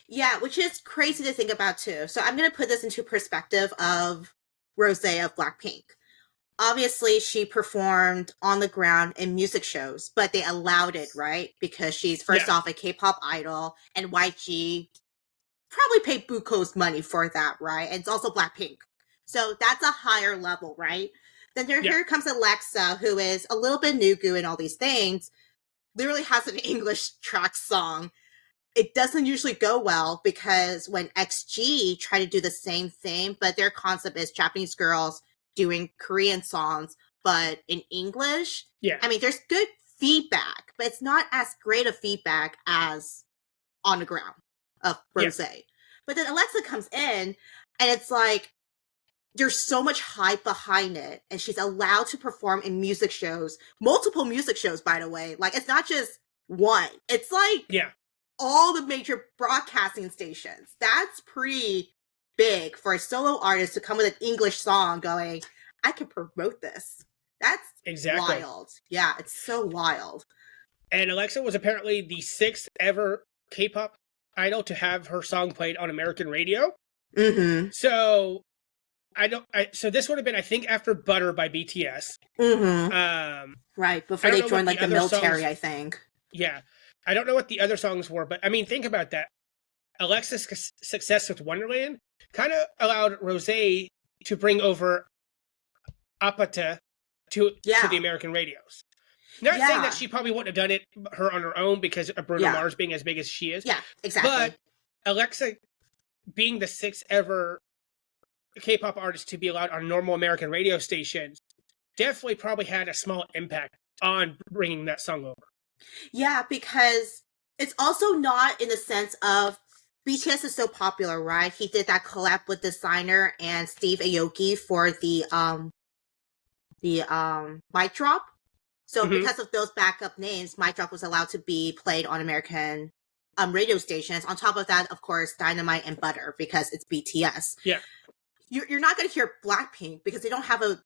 Yeah, which is crazy to think about, too. So I'm going to put this into perspective of Rosé of Blackpink. Obviously, she performed on the ground in music shows, but they allowed it, right? Because she's, first off, a K-pop idol, and YG probably paid buco's money for that, right? And it's also Blackpink. So that's a higher level, right? Then here comes AleXa, who is a little bit nugu and all these things. Literally has an English track song. It doesn't usually go well because when XG try to do the same thing, but their concept is Japanese girls doing Korean songs, but in English. Yeah. I mean, there's good feedback, but it's not as great of feedback as On the Ground of Rose. Yeah. But then AleXa comes in and it's like, there's so much hype behind it, and she's allowed to perform in music shows, multiple music shows, by the way. Like, it's not just one. It's like all the major broadcasting stations. That's pretty big for a solo artist to come with an English song going, I can promote this. That's wild. Yeah, it's so wild. And AleXa was apparently the 6th ever K-pop idol to have her song played on American radio. Mm-hmm. So so this would have been, I think, after Butter by BTS. Mm-hmm. Right, before they joined like the military, songs, I think. Yeah. I don't know what the other songs were, but I mean, think about that. AleXa's success with Wonderland kind of allowed Rose to bring over Apata to the American radios. Not saying that she probably wouldn't have done it on her own because of Bruno Mars being as big as she is. Yeah, exactly. But AleXa being the 6th ever K-pop artist to be allowed on normal American radio stations definitely probably had a small impact on bringing that song over. Yeah, because it's also not in the sense of BTS is so popular, right? He did that collab with Designer and Steve Aoki for the Mic Drop. So because of those backup names, Mic Drop was allowed to be played on American radio stations. On top of that, of course, Dynamite and Butter because it's BTS. Yeah. You're not going to hear Blackpink because they don't have a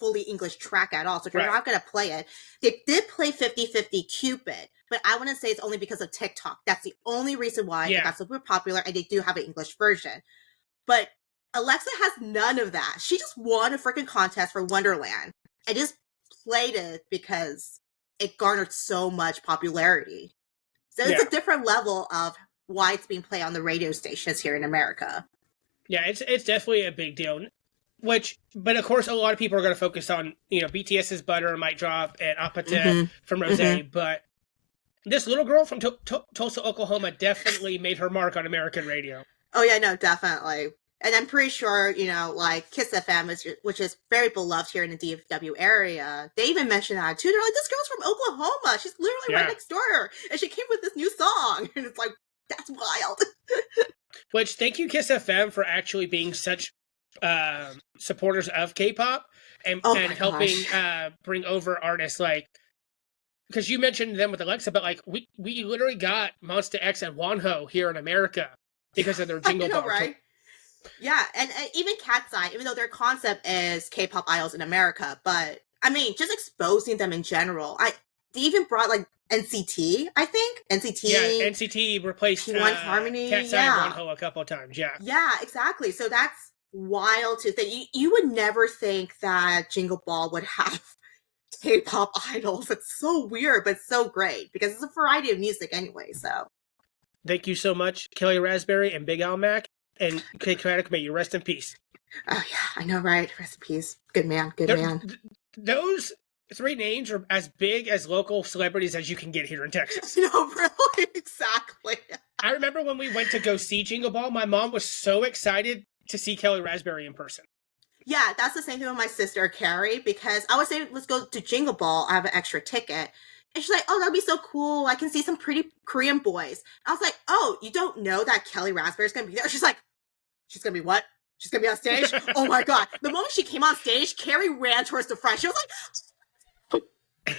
fully English track at all. So you're not going to play it. They did play 50-50 Cupid, but I want to say it's only because of TikTok. That's the only reason why it got super popular, and they do have an English version. But AleXa has none of that. She just won a freaking contest for Wonderland and just played it because it garnered so much popularity. So it's a different level of why it's being played on the radio stations here in America. Yeah, it's definitely a big deal. But of course, a lot of people are going to focus on, BTS's Butter, Mic Drop, and Apata from Rose. But this little girl from Tulsa, Oklahoma definitely made her mark on American radio. Oh, yeah, no, definitely. And I'm pretty sure, like Kiss FM, which is very beloved here in the DFW area, they even mentioned that too. They're like, this girl's from Oklahoma. She's literally right next door. And she came with this new song. And it's like, that's wild. Which, thank you, Kiss FM, for actually being such supporters of K-pop and helping bring over artists like, because you mentioned them with AleXa, but like we literally got Monsta X and Wonho here in America because of their jingle bell. Right? Yeah, and even Cat's Eye, even though their concept is K-pop idols in America, but I mean, just exposing them in general. They even brought like NCT, I think. Yeah, NCT replaced P1 Harmony. Cat's Eye and Wonho a couple of times, Yeah, exactly. So that's wild to think. You would never think that Jingle Ball would have K-pop idols. It's so weird, but so great because it's a variety of music anyway, so. Thank you so much, Kelly Raspberry and Big Al Mac. And Kid Kinetic, may you rest in peace. Oh, yeah, I know, right? Rest in peace. Good man, good man. Those 3 names are as big as local celebrities as you can get here in Texas. No, really? Exactly. I remember when we went to go see Jingle Ball, my mom was so excited to see Kelly Raspberry in person. Yeah, that's the same thing with my sister, Carrie, because I was saying, let's go to Jingle Ball. I have an extra ticket. And she's like, oh, that'd be so cool. I can see some pretty Korean boys. I was like, oh, you don't know that Kelly Raspberry's going to be there? She's like, she's going to be what? She's going to be on stage? Oh my God. The moment she came on stage, Carrie ran towards the front. She was like...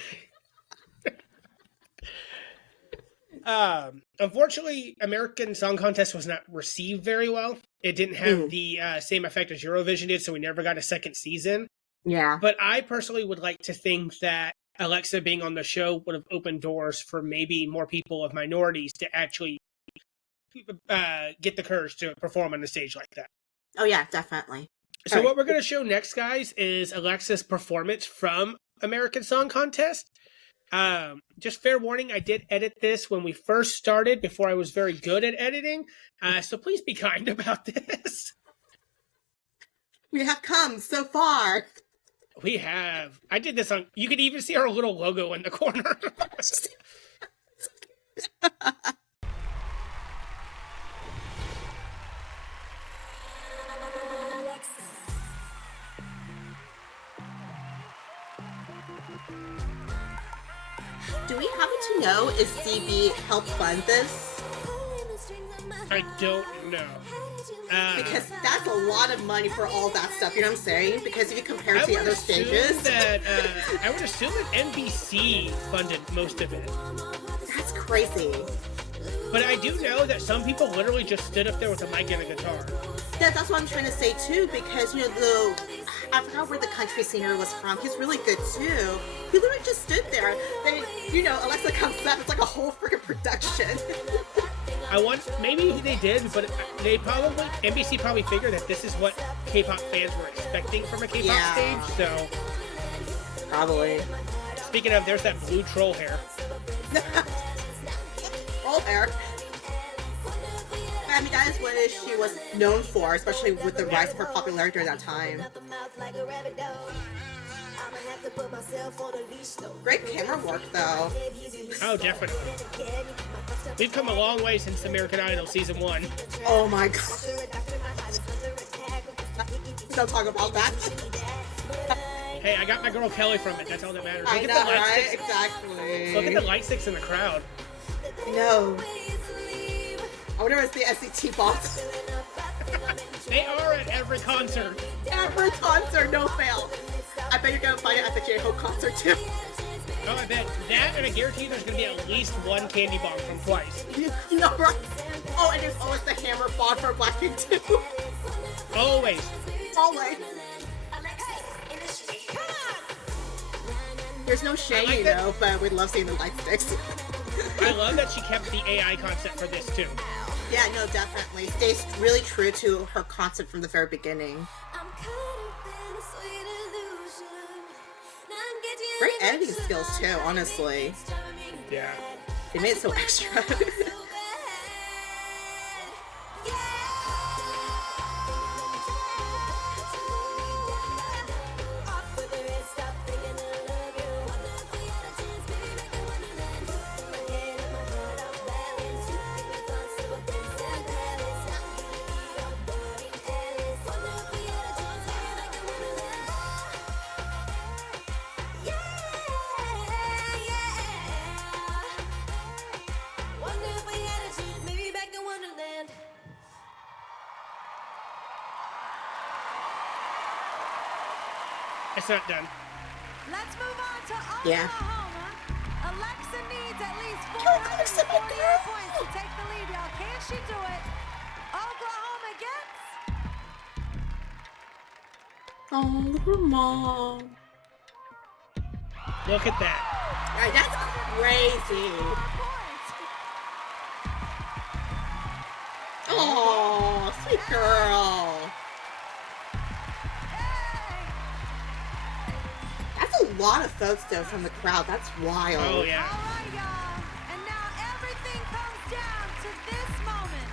Unfortunately, American Song Contest was not received very well. It didn't have the same effect as Eurovision did, so we never got a second season. Yeah. But I personally would like to think that AleXa being on the show would have opened doors for maybe more people of minorities to actually get the courage to perform on the stage like that. Oh, yeah, definitely. So what we're going to show next, guys, is AleXa's performance from American Song Contest. Just fair warning, I did edit this when we first started before I was very good at editing. So please be kind about this. We have come so far. We have. I did this on. You could even see our little logo in the corner. Do we happen to know if CB helped fund this? I don't know. Because that's a lot of money for all that stuff, you know what I'm saying? Because if you compare it to the other stages... I would assume that NBC funded most of it. That's crazy. But I do know that some people literally just stood up there with a mic and a guitar. Yeah, that's what I'm trying to say too, because, you know, I forgot where the country singer was from. He's really good too. He literally just stood there. Then, you know, AleXa comes up, it's like a whole freaking production. Maybe they did, but NBC probably figured that this is what K-pop fans were expecting from a K-pop stage, so. Probably. Speaking of, there's that blue troll hair. Troll hair. I mean, that is what she was known for, especially with the rise of her popularity during that time. Great camera work, though. Oh, definitely. We've come a long way since American Idol Season 1. Oh my god. Don't talk about that. Hey, I got my girl Kelly from it. That's all that matters. I know, right? Exactly. Look at the light sticks in the crowd. No. I wonder if it's the SCT bots. They are at every concert. Every concert, no fail. I bet you're gonna find it at the J-Hope concert too. Oh, I bet that, and I guarantee there's gonna be at least one candy bomb from Twice. You know, right? Oh, and there's always the hammer bomb for Blackpink too. Always. Always. There's no shame, like you know, but we love seeing the light sticks. I love that she kept the AI concept for this too. Yeah, no, definitely. Stays really true to her concept from the very beginning. Great editing skills too, honestly. Yeah. They made it so extra. It's not done. Let's move on to Oklahoma. Yeah. AleXa needs at least AleXa, my 448 girl. points to take the lead, y'all. Can she do it? Oklahoma gets... Oh, look at her mom. Look at that. Right, that's crazy. Oh, sweet girl. That's a lot of folks, though, from the crowd. That's wild. Oh, yeah. All right, y'all. And now everything comes down to this moment.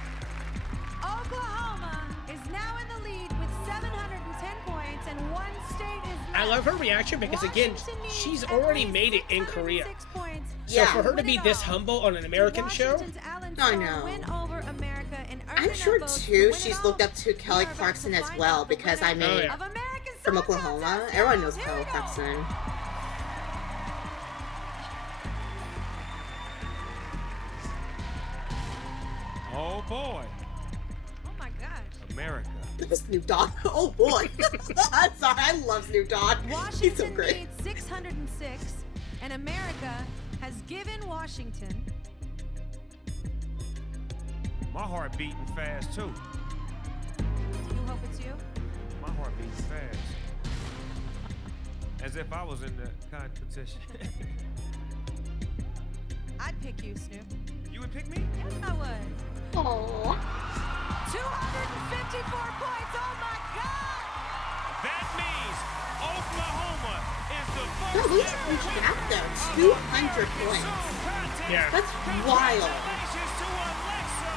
Oklahoma is now in the lead with 710 points, and one state is left. I love her reaction because, again, Washington needs she's at already least made it in Korea. 706 points. So Yeah. for her to be this humble on an American show, Washington's Alan I Stone know. win over America and earn I'm enough sure, votes to too, win it she's all. looked up to Kelly We are about Clarkson to as find well, out the because, winner I mean, Oh, yeah. of American from Song Oklahoma. Contest. Everyone knows Here Kelly we go. Clarkson. Oh boy, Oh my gosh. America. Snoop Dogg. Oh, boy. I'm sorry. I love Snoop Dogg. He's so Washington great. needs 606, and America has given Washington. My heart beating fast too. Do you hope it's you? My heart beating fast. As if I was in the competition. I'd pick you, Snoop. You would pick me? Yes, I would. Aww. 254 points. Oh my God! That means Oklahoma is the No, first we ever reached winner out there. of 200 American points. Song Contest. Yeah. That's wild. Congratulations to AleXa.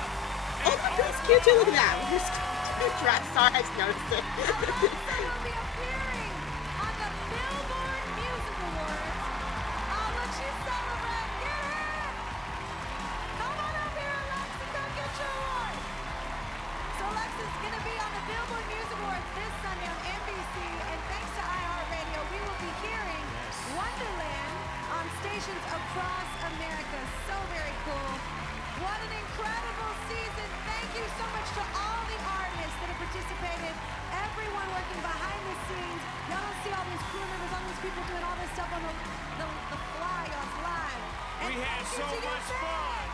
Oh, look, that's cute too. Look at that. Sorry, I just noticed it. AlExa will be appearing on the Billboard Music Awards. Oh, look, she's celebrating. Get her! Come on up here, AlExa. Come get your award. So AlExa's going to be on the Billboard Music Awards this Sunday on NBC. And thanks to iHeartRadio, we will be hearing Wonderland on stations across America. So very cool. What an incredible season. Thank you so much to all the artists that have participated, everyone working behind the scenes. Y'all don't see all these crew members, all these people doing all this stuff on the fly, on live. And We had so much fun.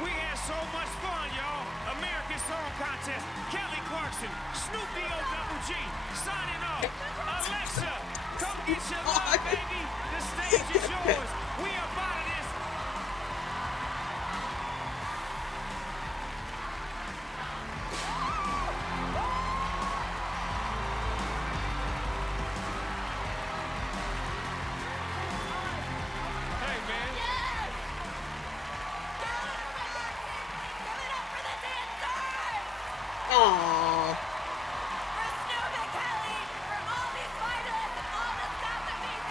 We had so much fun, y'all. American Song Contest. Kelly Clarkson, Snoop D-O-double-G, signing off. AleXa, come get your love, baby. The stage is yours. We are part of this. Hey, man. Aww.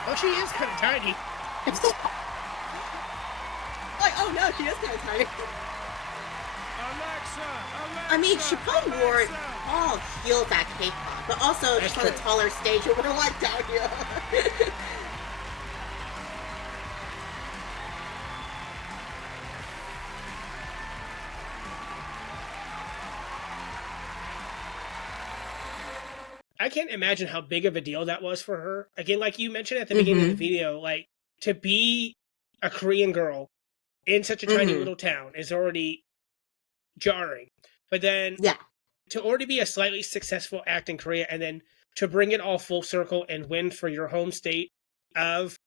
Oh, she is kind of tiny. Like, oh no, she is kind of tiny. AleXa, I mean, she probably wore AleXa. all heels at kpop, but also That's just on a true. taller stage, and we're like down here. I can't imagine how big of a deal that was for her. Again, like you mentioned at the beginning of the video, like to be a Korean girl in such a tiny little town is already jarring. But then Yeah. to already be a slightly successful act in Korea and then to bring it all full circle and win for your home state of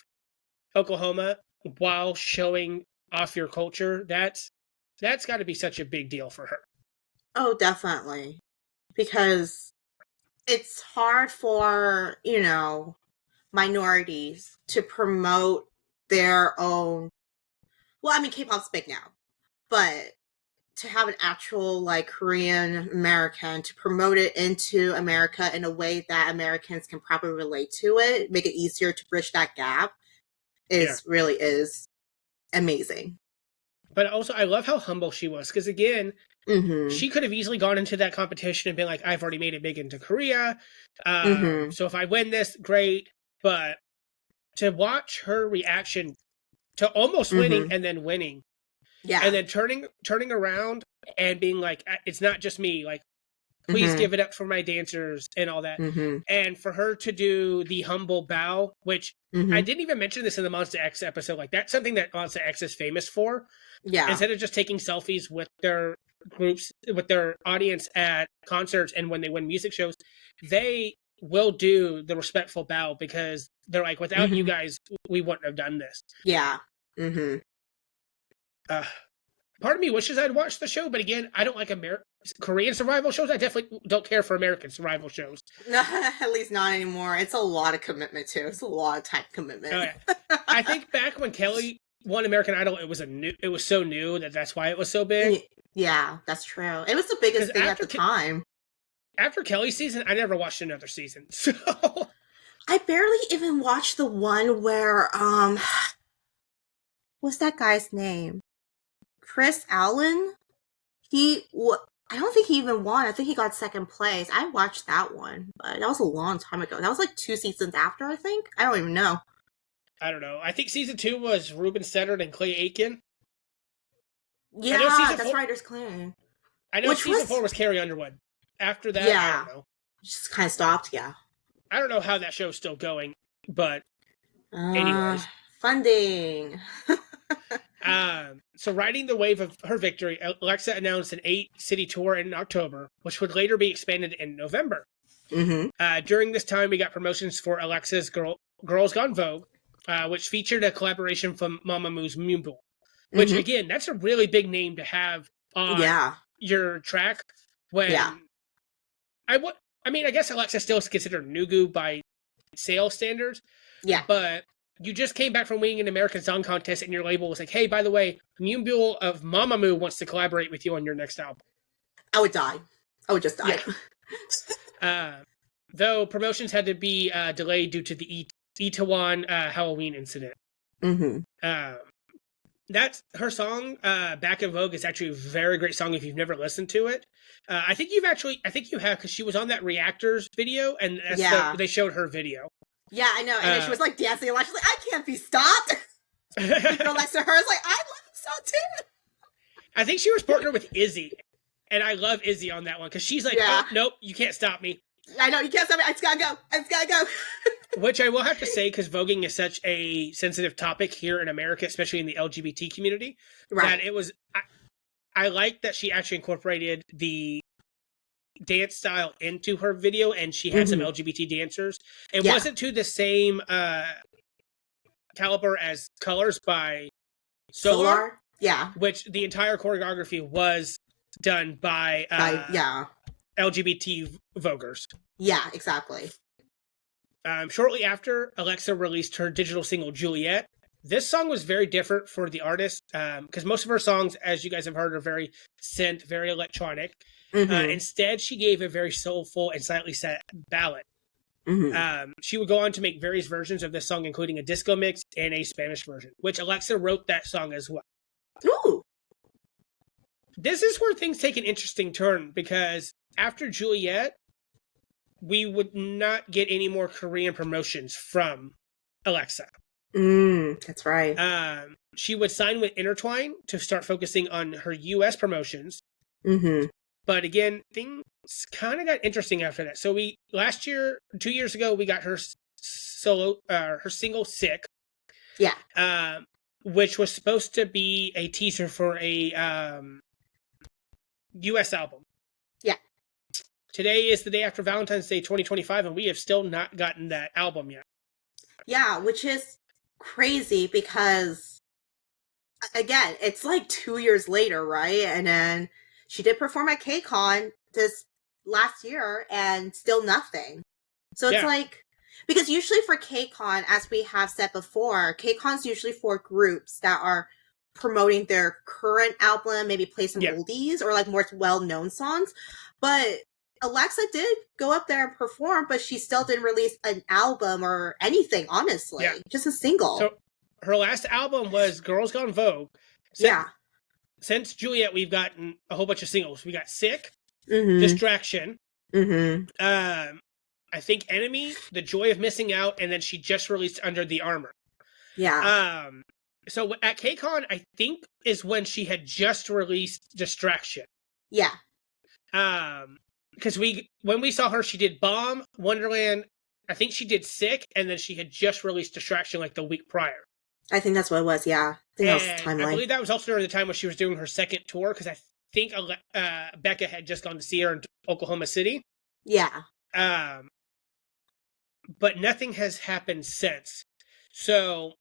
Oklahoma while showing off your culture, that's got to be such a big deal for her. Oh, definitely. Because it's hard for, minorities to promote their own. Well, I mean, K-pop's big now, but to have an actual, like, Korean American to promote it into America in a way that Americans can probably relate to it, make it easier to bridge that gap, really is amazing. But also, I love how humble she was. Because again, she could have easily gone into that competition and been like, I've already made it big into Korea. So if I win this, great. But to watch her reaction to almost winning and then winning. Yeah. And then turning around and being like, it's not just me. Like, please give it up for my dancers and all that. And for her to do the humble bow, which I didn't even mention this in the Monster X episode. Like, that's something that Monster X is famous for. Yeah. Instead of just taking selfies with their groups, with their audience at concerts and when they win music shows, they will do the respectful bow because they're like, without you guys, we wouldn't have done this. Yeah. Part of me wishes I'd watched the show, but again, I don't like Korean survival shows. I definitely don't care for American survival shows. No, at least not anymore. It's a lot of commitment too. It's a lot of time commitment. Oh, yeah. I think back when Kelly won American Idol, it was so new that's why it was so big. Yeah, that's true. It was the biggest thing at the time. After Kelly's season, I never watched another season. So I barely even watched the one where what's that guy's name? Chris Allen? I don't think he even won. I think he got second place. I watched that one, but that was a long time ago. That was like 2 seasons after, I think. I don't even know. I don't know. I think season 2 was Ruben Studdard and Clay Aiken. Yeah, that's right. There's Clay. I know season 4 was Carrie Underwood. After that, I don't know. Just kind of stopped, yeah. I don't know how that show's still going, but anyways. Funding. So riding the wave of her victory, AleXa announced an 8-city tour in October, which would later be expanded in November. During this time, we got promotions for AleXa's Girls Gone Vogue, which featured a collaboration from Mamamoo's Mumble, which again, that's a really big name to have on your track. When I guess AleXa still is considered Nugu by sales standards. Yeah, but you just came back from winning an American Song Contest, and your label was like, "Hey, by the way, Mumble of Mamamoo wants to collaborate with you on your next album." I would die. I would just die. Though promotions had to be delayed due to the Itaewon Halloween incident. That's her song, Back in Vogue, is actually a very great song if you've never listened to it. I think you have, because she was on that Reactors video, and they showed her video. Yeah, I know. And then she was like dancing a lot. She's like, I can't be stopped. The girl next to her is like, I love him so too. I think she was partnered with Izzy. And I love Izzy on that one, because she's like, oh, nope, you can't stop me. I know, you can't stop me. I just gotta go. Which I will have to say, because voguing is such a sensitive topic here in America, especially in the LGBT community, that it was... I like that she actually incorporated the dance style into her video, and she had some LGBT dancers. It wasn't to the same caliber as Colors by Solar. Yeah. Which the entire choreography was done by LGBT voguers. Yeah, exactly. Shortly after, AleXa released her digital single, Juliet. This song was very different for the artist, because most of her songs, as you guys have heard, are very synth, very electronic. Instead, she gave a very soulful and slightly sad ballad. She would go on to make various versions of this song, including a disco mix and a Spanish version, which AleXa wrote that song as well. Ooh. This is where things take an interesting turn, because after Juliet, we would not get any more Korean promotions from AleXa. That's right. She would sign with Intertwine to start focusing on her U.S. promotions. But again, things kind of got interesting after that. So 2 years ago, we got her her single "Sick." Yeah. Which was supposed to be a teaser for a U.S. album. Yeah. Today is the day after Valentine's Day 2025, and we have still not gotten that album yet. Yeah, which is crazy because, again, it's like 2 years later, right? And then she did perform at KCON this last year, and still nothing. So it's like... Because usually for KCON, as we have said before, KCON's usually for groups that are promoting their current album, maybe play some oldies or like more well-known songs. But AleXa did go up there and perform, but she still didn't release an album or anything, honestly. Just a single. So her last album was Girls Gone Vogue. Since Juliet, we've gotten a whole bunch of singles. We got Sick, Distraction, I think Enemy, The Joy of Missing Out, and then she just released Under the Armor. Yeah. So at KCON, I think, is when she had just released Distraction. Yeah. Because when we saw her, she did Bomb, Wonderland, I think she did Sick, and then she had just released Distraction like the week prior. I think that's what it was, yeah. I think that was the timeline. I believe that was also during the time when she was doing her second tour, because I think Becca had just gone to see her in Oklahoma City. Yeah. But nothing has happened since. So,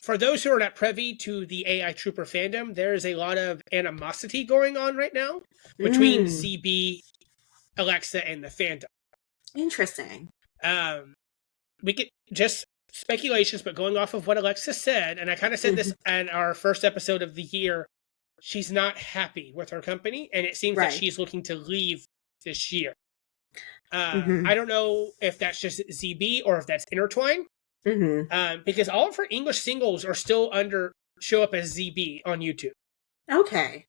for those who are not privy to the AI Trooper fandom, there is a lot of animosity going on right now between CB, AleXa, and the fandom. Interesting. We get just speculations, but going off of what AleXa said, and I kind of said this in our first episode of the year, she's not happy with her company, and it seems that she's looking to leave this year. I don't know if that's just ZB or if that's Intertwine. Because all of her English singles are still show up as ZB on YouTube. Okay.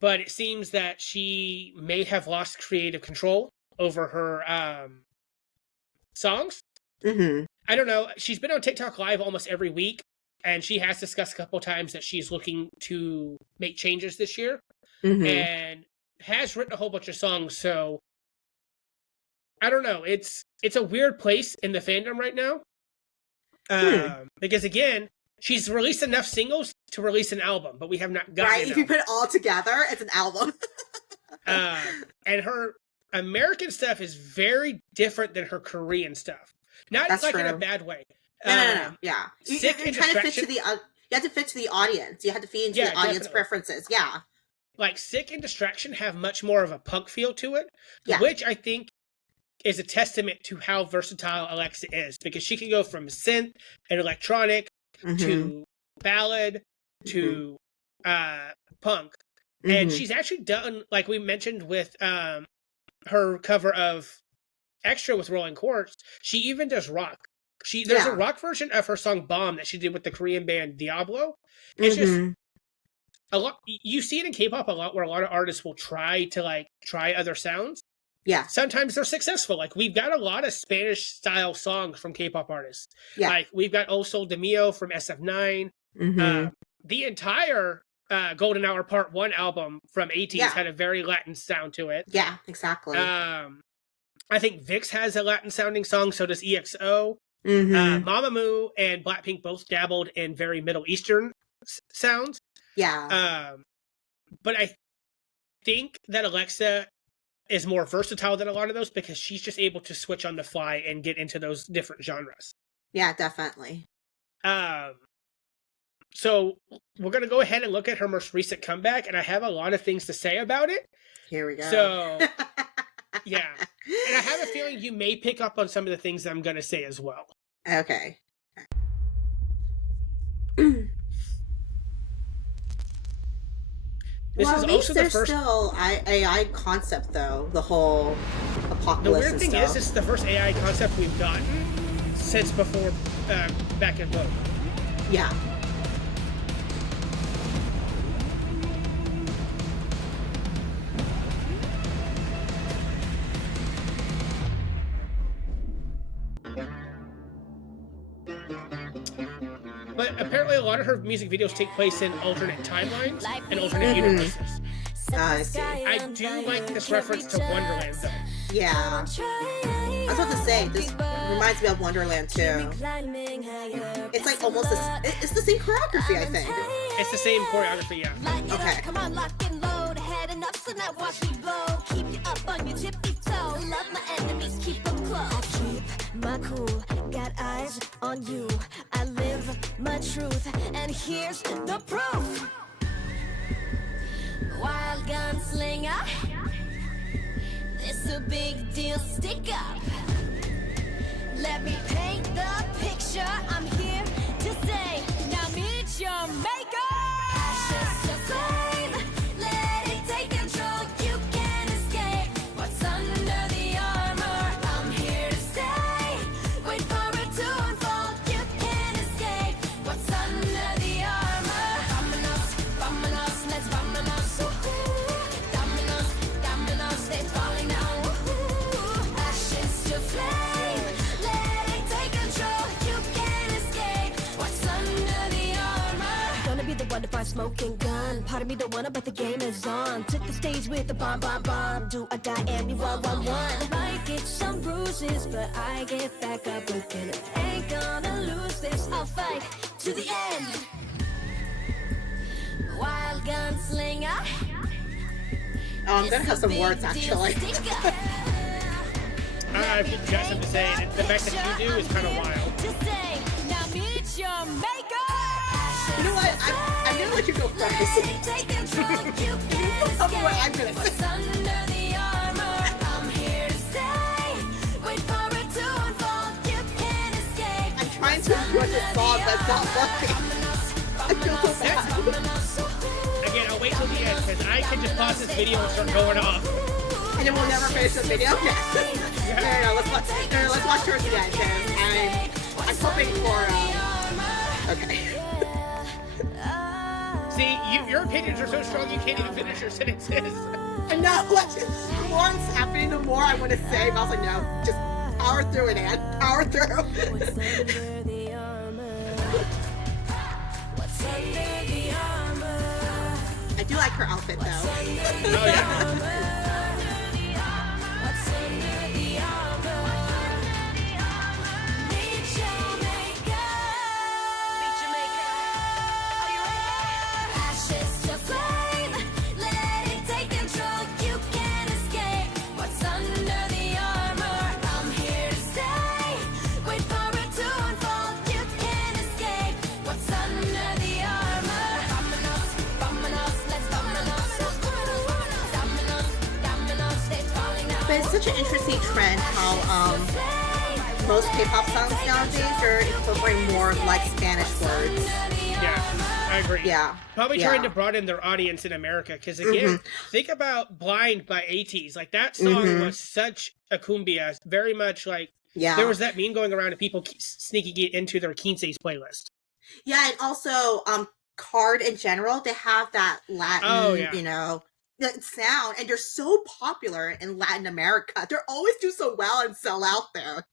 But it seems that she may have lost creative control over her songs. I don't know. She's been on TikTok Live almost every week, and she has discussed a couple times that she's looking to make changes this year. And has written a whole bunch of songs, so I don't know. It's a weird place in the fandom right now. Because again, she's released enough singles to release an album, but we have not gotten it. If you put it all together, it's an album. And her American stuff is very different than her Korean stuff. Not That's like true. in a bad way. No. Yeah. You're and trying to fit to the you have to fit to the audience. You have to feed into the audience preferences. Yeah. Like Sick and Distraction have much more of a punk feel to it, yeah. which I think is a testament to how versatile AleXa is, because she can go from synth and electronic to ballad to punk And she's actually done, like we mentioned with her cover of Extra with Rolling Quartz, she even does rock. There's a rock version of her song Bomb that she did with the Korean band Diablo. It's just a lot. You see it in K-pop a lot, where a lot of artists will try other sounds. Yeah. Sometimes they're successful. Like, we've got a lot of Spanish style songs from K-pop artists. Yeah. Like, we've got O Sol de Mio from SF9. The entire Golden Hour Part 1 album from 18's had a very Latin sound to it. Yeah, exactly. I think VIX has a Latin sounding song, so does EXO. Mamamoo and Blackpink both dabbled in very Middle Eastern sounds. Yeah. But I think that AleXa is more versatile than a lot of those, because she's just able to switch on the fly and get into those different genres. Yeah, definitely. So we're going to go ahead and look at her most recent comeback, and I have a lot of things to say about it. Here we go. So, yeah. And I have a feeling you may pick up on some of the things that I'm going to say as well. Okay. This is at also least the there's first still AI concept, though. The whole apocalypse. The weird and thing stuff. is, this is the first AI concept we've gotten since before Back in Vogue. Yeah. But apparently a lot of her music videos take place in alternate timelines and alternate universes. I see. I do like this reference to Wonderland, though. Yeah. I was about to say, this reminds me of Wonderland, too. It's like almost it's the same choreography, I think. It's the same choreography, yeah. Okay. Come on, lock and load. Had enough, so now watch me blow. Keep you up on your tippy toe. Love my enemies, keep them close. I keep my cool, got eyes on you. I live my truth, and here's the proof. Wild gunslinger, this a big deal, stick up. Let me paint the picture, I'm here to say, now meet your maker. Ashes to flame, let it take control, you can't escape. What's under the armor, I'm here to stay. Wait for it to unfold, you can't escape. What's under the armor? Vámonos, vámonos, let's vámonos. Dominoes, dominoes, they're falling down. Ashes to flame, let it take control, you can't escape. What's under the armor? Gonna be the one to find smoking gun. Part of me don't wanna, but the game is on. Took the stage with the bomb, bomb, bomb. Do or die, and be 1-1-1. Might get some bruises, but I get back up again. Ain't gonna lose this, I'll fight to the end. Wild gunslinger. Oh, I'm gonna have some words, actually. I've got something to say, and the fact that you do is kind of wild. You know what? I'm gonna let you go first. Tell me what I'm gonna say. I'm trying to enjoy the song, but it's not working. I feel so bad. Again, I'll wait till the end, because I can just pause this video and start going off. And then we'll never finish the video. No, let's watch her again, because I'm hoping for, okay. See, your opinions are so strong you can't even finish your sentences. I know, like, the more it's happening, the more I want to say, but I was like, no, just power through it, Ann. Power through. I do like her outfit, though. Oh, yeah. But it's such an interesting trend how most K-pop songs nowadays are incorporating more like Spanish words. Yeah, I agree. Yeah. Probably Yeah. trying to broaden their audience in America. Because again, think about Blind by ATs. Like that song was such a cumbia. Very much like, Yeah. there was that meme going around of people sneaking it into their Quince's playlist. Yeah, and also Card in general, they have that Latin, you know, that sound, and they're so popular in Latin America. They always do so well and sell out there.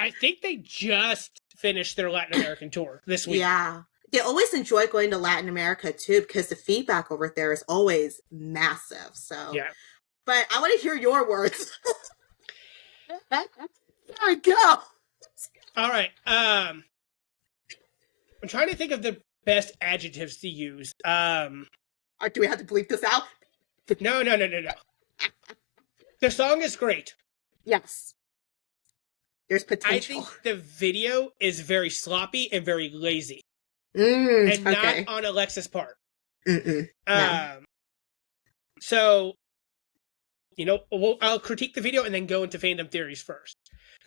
I think they just finished their Latin American tour this week. Yeah. They always enjoy going to Latin America too, because the feedback over there is always massive. So Yeah. But I want to hear your words. There we go. All right. I'm trying to think of the best adjectives to use. Do we have to bleep this out? No. The song is great. Yes. There's potential. I think the video is very sloppy and very lazy. And not on AleXa's part. No. So, you know, I'll critique the video and then go into fandom theories first.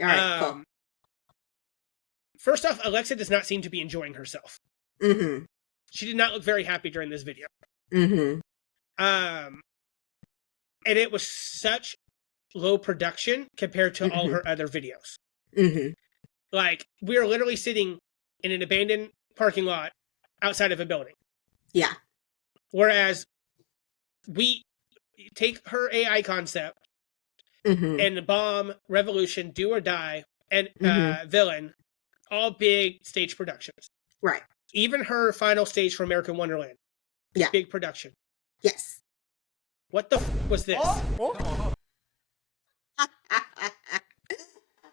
All right, cool. First off, AleXa does not seem to be enjoying herself. She did not look very happy during this video. And it was such low production compared to all her other videos. Like, we are literally sitting in an abandoned parking lot outside of a building. Yeah. Whereas we take her AI concept and Bomb, Revolution, Do or Die, and Villain, all big stage productions. Right. Even her final stage for American Wonderland. Yeah. Big production. Yes. What the was this?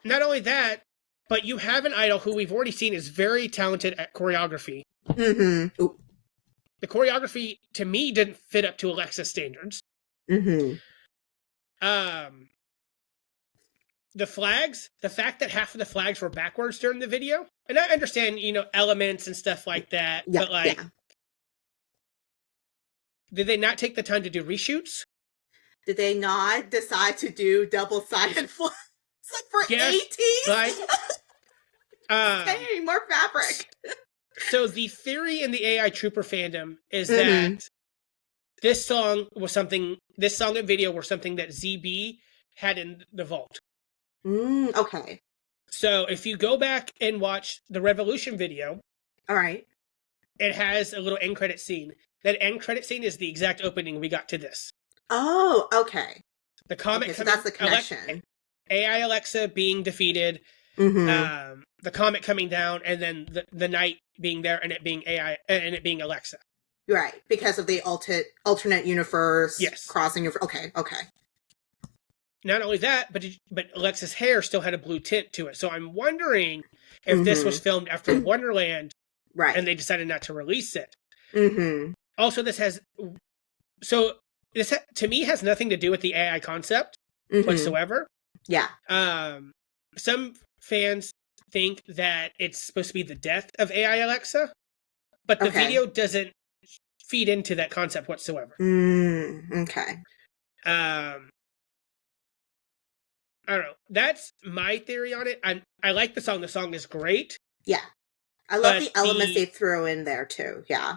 Not only that, but you have an idol who we've already seen is very talented at choreography. The choreography, to me, didn't fit up to AleXa standards. The flags, the fact that half of the flags were backwards during the video, and I understand, you know, elements and stuff like that, but like, did they not take the time to do reshoots? Did they not decide to do double-sided flags like for Yes, 80s? like, hey, more fabric. So the theory in the AI Trooper fandom is that this song and video were something that ZB had in the vault. Okay. So if you go back and watch the Revolution video, all right, it has a little end credit scene. That end credit scene is the exact opening we got to this. Oh, okay. The comet so that's the connection. AI AleXa being defeated, the comet coming down, and then the night being there, and it being AI and it being AleXa. Right, because of the alternate universe. Yes. Crossing universe. Okay. Not only that, but AleXa's hair still had a blue tint to it. So I'm wondering if this was filmed after Wonderland, right? And they decided not to release it. Also, this to me has nothing to do with the AI concept whatsoever. Yeah. Some fans think that it's supposed to be the death of AI AleXa, but the video doesn't feed into that concept whatsoever. Okay. I don't know. That's my theory on it. I like the song. The song is great. Yeah. I love the elements they throw in there too. Yeah.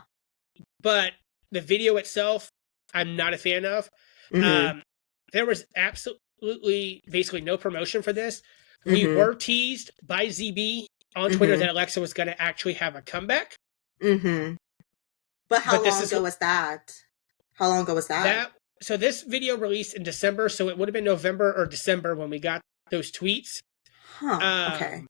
But the video itself, I'm not a fan of. There was absolutely basically no promotion for this. We were teased by ZB on Twitter that AleXa was going to actually have a comeback. But how long ago was that? How long ago was that? So this video released in December, so it would have been November or December when we got those tweets. Okay.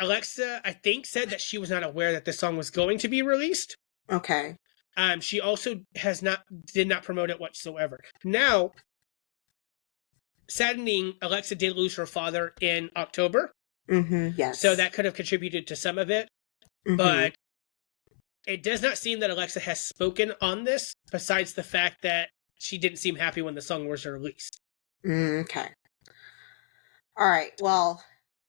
AleXa, I think, said that she was not aware that this song was going to be released. Okay. She also did not promote it whatsoever. Now, saddening, AleXa did lose her father in October. Yes. So that could have contributed to some of it. But it does not seem that AleXa has spoken on this, besides the fact that she didn't seem happy when the song was released. Okay. All right. Well,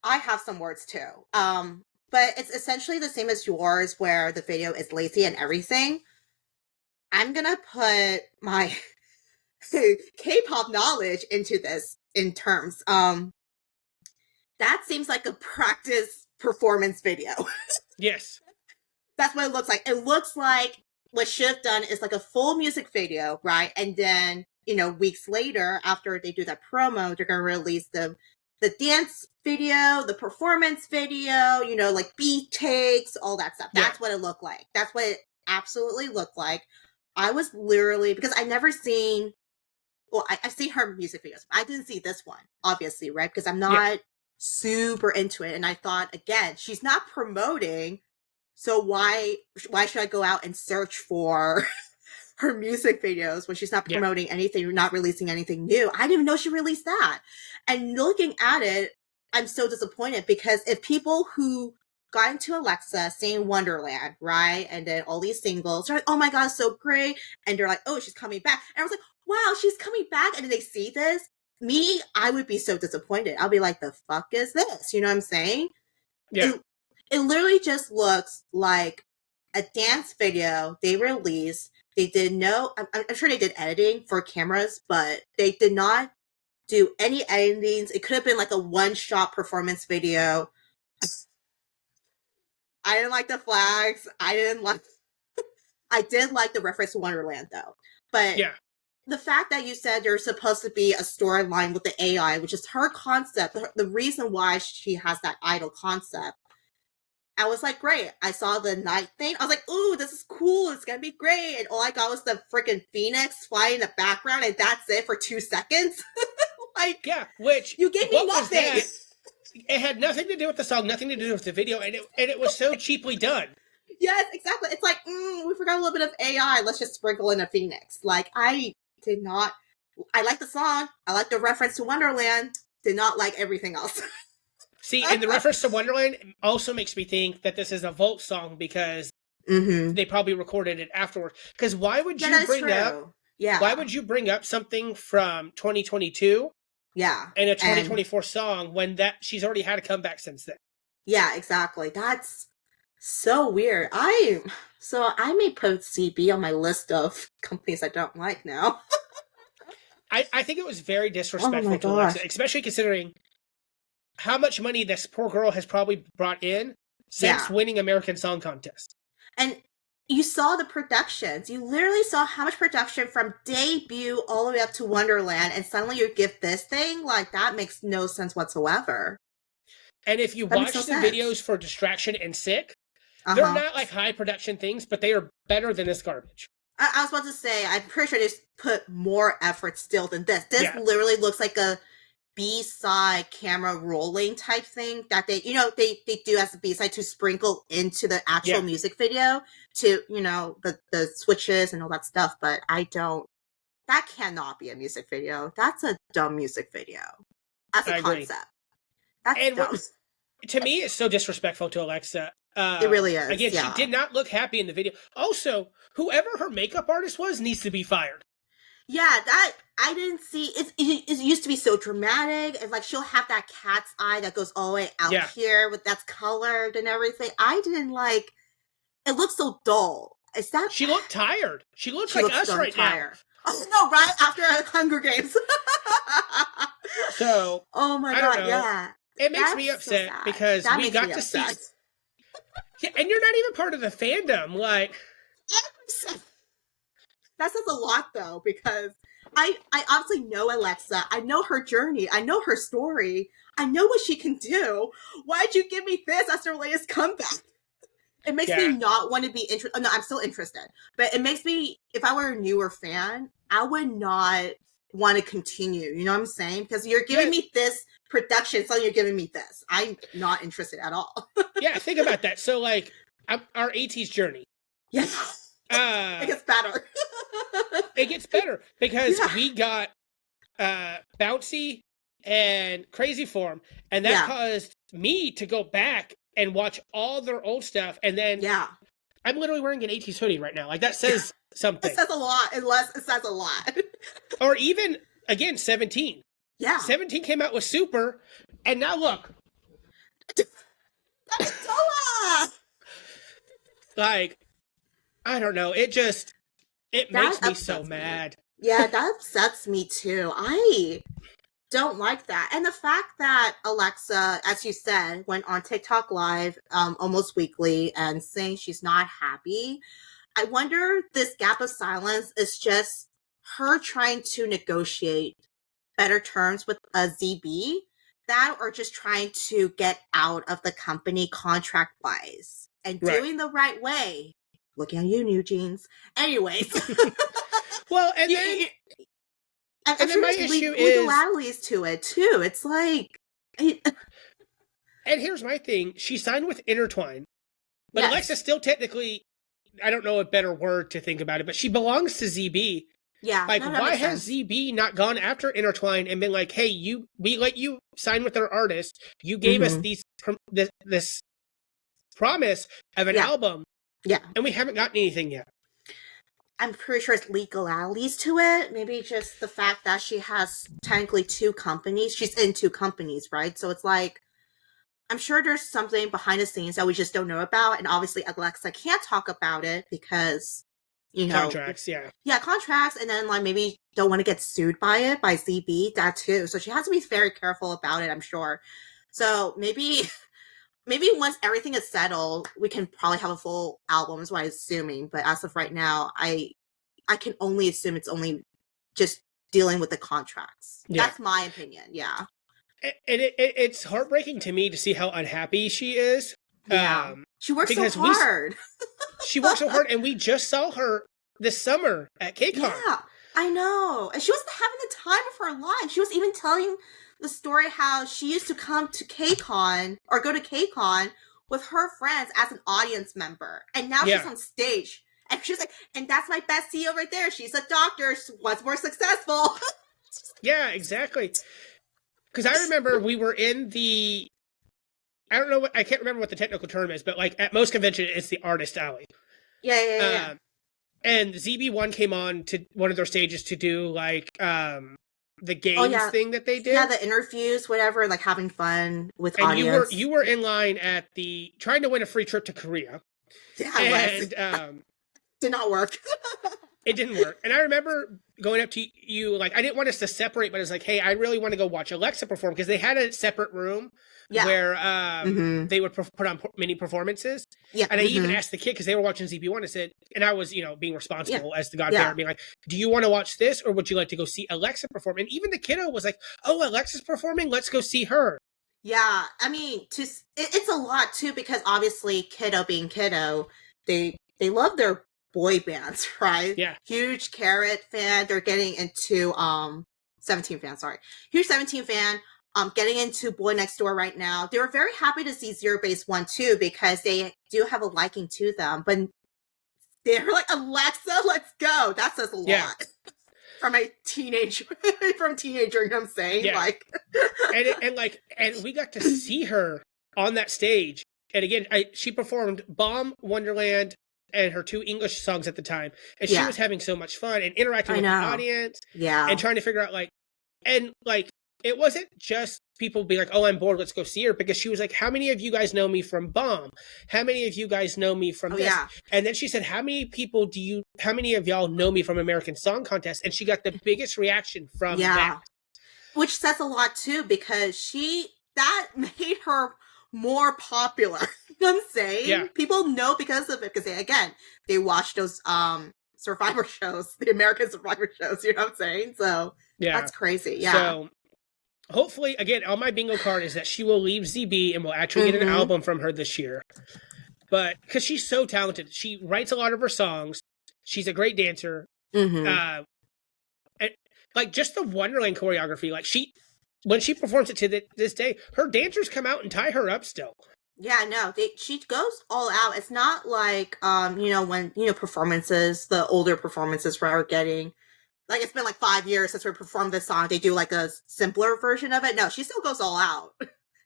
I have some words too. But it's essentially the same as yours, where the video is lazy and everything. I'm gonna put my K-pop knowledge into this in terms. That seems like a practice performance video. Yes. That's what it looks like. It looks like what should have done is like a full music video, right? And then, weeks later, after they do that promo, they're going to release the dance video, the performance video, like beat takes, all that stuff. That's what it looked like. That's what it absolutely looked like. I was literally, because I never seen, well, I've seen her music videos. I didn't see this one, obviously, right? Because I'm not super into it. And I thought, again, she's not promoting. So why should I go out and search for her music videos when she's not promoting anything, not releasing anything new? I didn't even know she released that. And looking at it, I'm so disappointed, because if people who got into AleXa saying Wonderland, right? And then all these singles, they're like, oh my God, so great. And they're like, oh, she's coming back. And I was like, wow, she's coming back. And then they see this. Me, I would be so disappointed. I'll be like, the fuck is this? You know what I'm saying? Yeah. It literally just looks like a dance video they released. They did I'm sure they did editing for cameras, but they did not do any editings. It could have been like a one-shot performance video. I didn't like the flags. I did like the reference to Wonderland, though. But the fact that you said there's supposed to be a storyline with the AI, which is her concept, the reason why she has that idol concept, I was like, great. I saw the night thing. I was like, ooh, this is cool. It's going to be great. And all I got was the freaking phoenix flying in the background, and that's it for 2 seconds. Which you gave me nothing. It had nothing to do with the song, nothing to do with the video, and it was so cheaply done. Yes, exactly. It's like, we forgot a little bit of AI. Let's just sprinkle in a phoenix. Like, I did not. I like the song. I like the reference to Wonderland. Did not like everything else. See, and the reference to Wonderland also makes me think that this is a Volt song, because they probably recorded it afterwards. Because why would you bring up? Yeah. Why would you bring up something from 2022? Yeah. And a 2024 song when she's already had a comeback since then. Yeah, exactly. That's so weird. I may put CB on my list of companies I don't like now. I think it was very disrespectful to AleXa, especially considering how much money this poor girl has probably brought in since winning American Song Contest. And you saw the productions. You literally saw how much production from debut all the way up to Wonderland, and suddenly you give this thing? Like, that makes no sense whatsoever. And if you watch the videos for Distraction and Sick, they're not like high production things, but they are better than this garbage. I was about to say, I'm pretty sure they put more effort still than this. This literally looks like a B-side camera rolling type thing that they do as a B-side to sprinkle into the actual music video to, the switches and all that stuff. But that cannot be a music video. That's a dumb music video. As a concept. That's dumb. To me, it's so disrespectful to AleXa. It really is. Again, she did not look happy in the video. Also, whoever her makeup artist was needs to be fired. Yeah, that I didn't see. It used to be so dramatic. It's like she'll have that cat's eye that goes all the way out here that's colored and everything. I didn't like. It looks so dull. Is that? She looked tired. She looks like us right now. Oh no! Right after Hunger Games. So. Oh my God! Yeah. It makes me upset because we got to see. Yeah, and you're not even part of the fandom. Like. That says a lot, though, because I obviously know AleXa. I know her journey. I know her story. I know what she can do. Why'd you give me this as her latest comeback? It makes me not want to be interested. Oh, no, I'm still interested. But it makes me, if I were a newer fan, I would not want to continue. You know what I'm saying? Because you're giving me this production, so you're giving me this. I'm not interested at all. Yeah, think about that. So, like, our AT's journey. Yes. It gets better. It gets better because we got Bouncy and Crazy Form, and that caused me to go back and watch all their old stuff, and then I'm literally wearing an AT's hoodie right now. Like, that says something. It says a lot. It says a lot. Or even, again, 17. Yeah. 17 came out with Super, and now look. Like, I don't know. It makes me so mad. Yeah, that upsets me too. don't like that. And the fact that AleXa, as you said, went on TikTok Live almost weekly and saying she's not happy, I wonder this gap of silence is just her trying to negotiate better terms with a ZB, that or just trying to get out of the company contract wise and Right. doing the right way. Looking at you, New Jeans. Anyways. Well, and then I'm then sure my there's issue is, legalities to it too. It's like, and here's my thing: she signed with Intertwine, but yes. AleXa still technically, I don't know a better word to think about it, but she belongs to ZB. Yeah. Like, no, that why makes has sense. ZB not gone after Intertwine and been like, "Hey, we let you sign with our artist. You gave us this promise of an Yeah. album, Yeah. and we haven't gotten anything yet." I'm pretty sure it's legalities to it. Maybe just the fact that she has technically two companies. She's in two companies, right? So it's like, I'm sure there's something behind the scenes that we just don't know about. And obviously AleXa can't talk about it because, Contracts, yeah. Yeah, contracts. And then like maybe don't want to get sued by it, by ZB, that too. So she has to be very careful about it, I'm sure. So maybe once everything is settled, we can probably have a full album, is what I'm assuming. But as of right now, I can only assume it's only just dealing with the contracts. Yeah. That's my opinion. Yeah. And it's heartbreaking to me to see how unhappy she is. Yeah. She works so hard. She works so hard, and we just saw her this summer at KCON. Yeah, I know. And she was having the time of her life. She was even telling the story how she used to come to KCON or go to KCON with her friends as an audience member. And now she's on stage. And she's like, and that's my bestie over there. She's a doctor. She was more successful. Yeah, exactly. Because I remember we were in the, I can't remember what the technical term is, but like at most conventions, it's the artist alley. Yeah. And ZB1 came on to one of their stages to do like the games thing that they did. Yeah, the interviews, whatever, like having fun with audience. You were in line at trying to win a free trip to Korea. Yeah, and did not work. It didn't work. And I remember going up to you, like, I didn't want us to separate, but I was like, hey, I really want to go watch AleXa perform, because they had a separate room where they would put on mini performances. Yeah. And I even asked the kid, because they were watching ZB1, I said, and I was, being responsible as the godparent, being like, do you want to watch this, or would you like to go see AleXa perform? And even the kiddo was like, oh, AleXa's performing? Let's go see her. Yeah, I mean, it's a lot, too, because obviously kiddo being kiddo, they love their boy bands, right? Yeah. Huge Carrot fan. They're getting into 17 fan, sorry. Huge 17 fan. Getting into Boy Next Door right now. They were very happy to see Zero Base 1 too, because they do have a liking to them. But they're like, AleXa, let's go. That says a lot. From a teenager, you know what I'm saying? Yeah. Like and we got to see her on that stage. And again, she performed Bomb, Wonderland, and her 2 English songs at the time. And she was having so much fun and interacting with the audience. Yeah. And trying to figure out it wasn't just people being like, oh, I'm bored, let's go see her. Because she was like, how many of you guys know me from Bomb? How many of you guys know me from this? Yeah. And then she said, how many of y'all know me from American Song Contest? And she got the biggest reaction from that. Which says a lot too, because that made her more popular. You know what I'm saying? Yeah. People know because of it, because they watch those Survivor shows, the American Survivor shows, you know what I'm saying? So that's crazy. Yeah. So hopefully, again, on my bingo card is that she will leave ZB and we'll actually get an album from her this year. But because she's so talented, she writes a lot of her songs. She's a great dancer. And like just the Wonderland choreography, like when she performs it to this day, her dancers come out and tie her up still. Yeah, no, she goes all out. It's not like when performances, the older performances we're getting, like it's been like 5 years since we performed this song. They do like a simpler version of it. No, she still goes all out.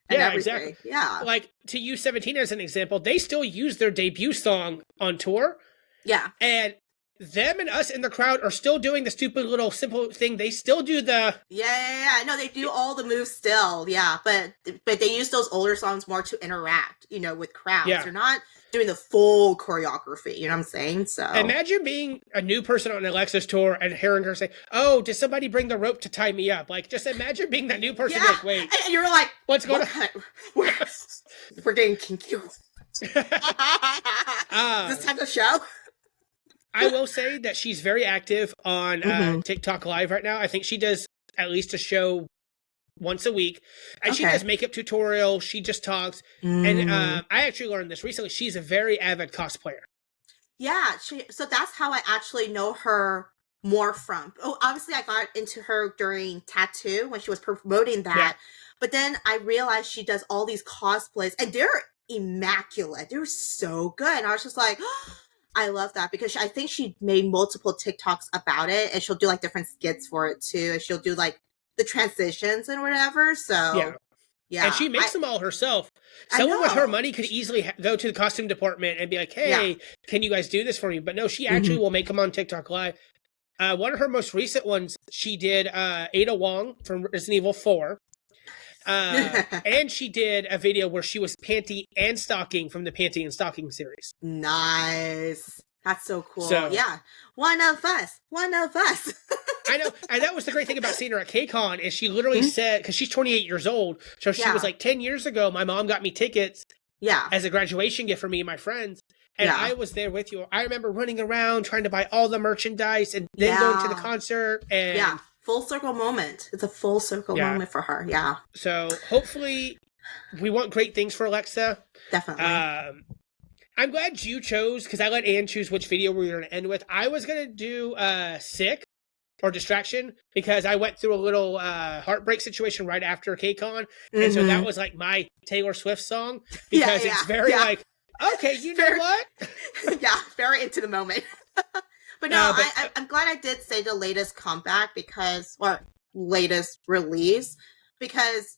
Yeah, exactly. Yeah, like to use 17 as an example, they still use their debut song on tour. Yeah, and them and us in the crowd are still doing the stupid little simple thing. They still do the no, they do all the moves still. Yeah, but they use those older songs more to interact, with crowds. They're not doing the full choreography. You know what I'm saying? So Imagine being a new person on AleXa's tour and hearing her say, "Oh, did somebody bring the rope to tie me up?" Like, just imagine being that new person. yeah, Like, wait, and you're like, what's going on? We're getting kinky. This type of show. I will say that she's very active on TikTok Live right now. I think she does at least a show once a week, and she does makeup tutorials. She just talks, and I actually learned this recently. She's a very avid cosplayer. Yeah, so that's how I actually know her more from. Oh, obviously I got into her during Tattoo when she was promoting that. Yeah. But then I realized she does all these cosplays and they're immaculate. They're so good. And I was just like, I love that because I think she made multiple TikToks about it and she'll do like different skits for it too. And she'll do like the transitions and whatever. So yeah. And she makes them all herself. Someone with her money could easily go to the costume department and be like, hey, can you guys do this for me? But no, she actually will make them on TikTok Live. One of her most recent ones, she did Ada Wong from Resident Evil 4. And she did a video where she was Panty and Stocking from the Panty and Stocking series. Nice. That's so cool. So, yeah. One of us. I know. And that was the great thing about seeing her at KCON is she literally said, because she's 28 years old. So she was like, 10 years ago, my mom got me tickets as a graduation gift for me and my friends. And I was there with you. I remember running around trying to buy all the merchandise and then going to the concert. And full circle moment. It's a full circle moment for her. Yeah. So hopefully we want great things for AleXa. Definitely. I'm glad you chose, because I let Anne choose which video we were going to end with. I was going to do Sick or Distraction because I went through a little heartbreak situation right after KCON. And so that was like my Taylor Swift song because it's very like, okay, you know what? Very into the moment. But no, I'm glad I did say the latest comeback latest release, because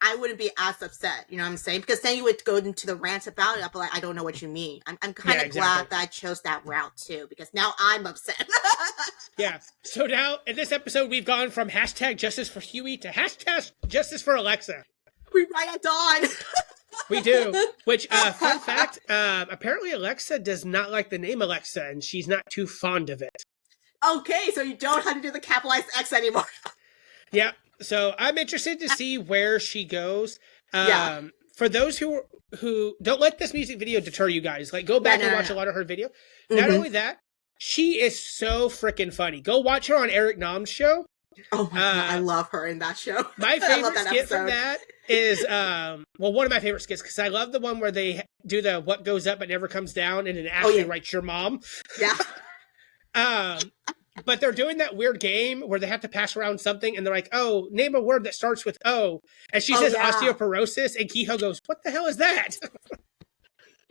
I wouldn't be as upset, you know what I'm saying? Because then you would go into the rant about it. I'd be like, I don't know what you mean. I'm kind of glad that I chose that route too, because now I'm upset. So now in this episode, we've gone from hashtag Justice for Huey to hashtag Justice for AleXa. We write at dawn. We do. Which, fun fact, apparently AleXa does not like the name AleXa, and she's not too fond of it. Okay, so you don't have to do the capitalized X anymore. Yeah. So I'm interested to see where she goes. For those who don't let this music video deter you guys, like go back and watch a lot of her video. Not only that, she is so freaking funny. Go watch her on Eric Nam's show. Oh my God, I love her in that show. My favorite skit from that is, one of my favorite skits, because I love the one where they do the what goes up but never comes down, and it actually writes your mom. Yeah. But they're doing that weird game where they have to pass around something, and they're like, oh, name a word that starts with O. And she says osteoporosis, and Kehoe goes, what the hell is that?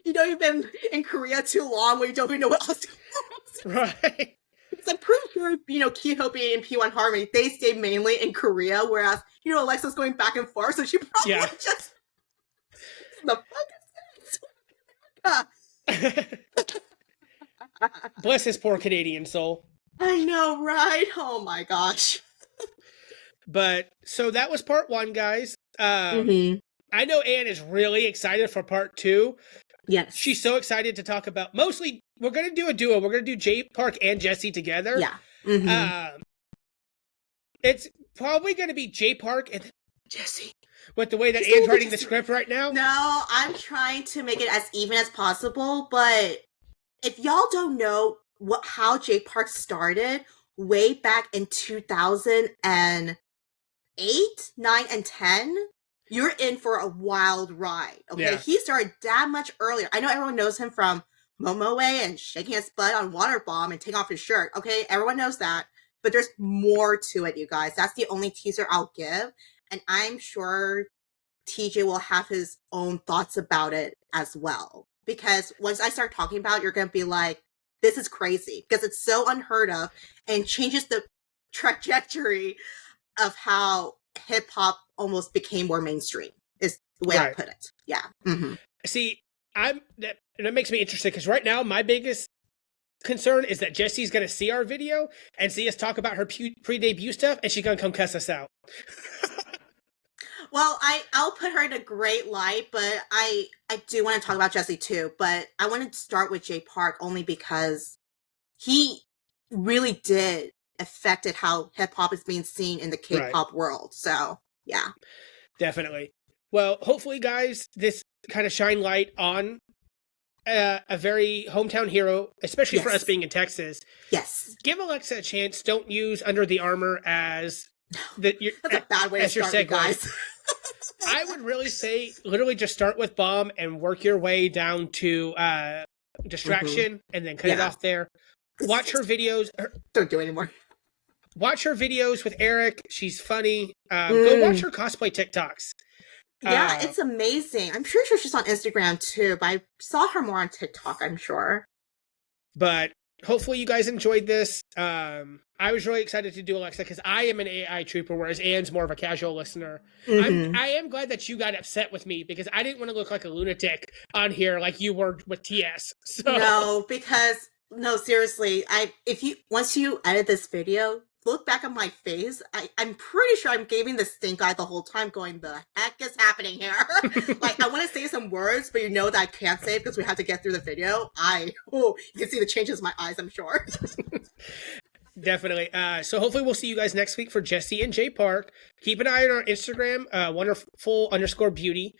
You know, you've been in Korea too long where you don't even know what osteoporosis is. Right. Because I'm pretty sure, you know, Kehoe being in P1 Harmony, they stay mainly in Korea, whereas, you know, AleXa's going back and forth, so she probably just... The fuck is that? Bless his poor Canadian soul. I know, right? Oh my gosh. But, so that was part 1, guys. I know Anne is really excited for part 2. Yes. She's so excited to talk about, mostly, we're going to do a duo. We're going to do Jay Park and Jesse together. Yeah. It's probably going to be Jay Park and Jesse. With the way that Anne's writing the script right now. No, I'm trying to make it as even as possible, but if y'all don't know how Jay Park started way back in 2008, 9, and 10, you're in for a wild ride. Okay, he started that much earlier. I know everyone knows him from Mamamoo and shaking his butt on Water Bomb and taking off his shirt. Okay, everyone knows that, but there's more to it, you guys. That's the only teaser I'll give, and I'm sure TJ will have his own thoughts about it as well. Because once I start talking about it, you're gonna be like, this is crazy, because it's so unheard of and changes the trajectory of how hip hop almost became more mainstream, is the way I put it. Yeah. See, that makes me interested, because right now my biggest concern is that Jesse's going to see our video and see us talk about her pre-debut stuff, and she's going to come cuss us out. Well, I'll put her in a great light, but I do want to talk about Jesse too. But I want to start with Jay Park only because he really did affected how hip hop is being seen in the K-pop world. So yeah, definitely. Well, hopefully, guys, this kind of shine light on a very hometown hero, especially for us being in Texas. Yes. Give AleXa a chance. Don't use Under the Armor as that's a bad way to start, you guys. I would really say literally just start with Bomb and work your way down to Distraction and then cut it off there. Watch her videos. Don't do it anymore. Watch her videos with Eric. She's funny. Go watch her cosplay TikToks. Yeah, it's amazing. I'm pretty sure she's on Instagram too, but I saw her more on TikTok, I'm sure. But hopefully you guys enjoyed this. I was really excited to do AleXa because I am an AI trooper, whereas Anne's more of a casual listener. I am glad that you got upset with me because I didn't want to look like a lunatic on here like you were with TS. So. No, seriously. Once you edit this video, look back at my face. I'm pretty sure I'm giving the stink eye the whole time going, the heck is happening here? Like, I want to say some words, but you know that I can't say it because we have to get through the video. You can see the changes in my eyes, I'm sure. Definitely. So hopefully we'll see you guys next week for Jesse and Jay Park. Keep an eye on our Instagram, wonderful_beauty.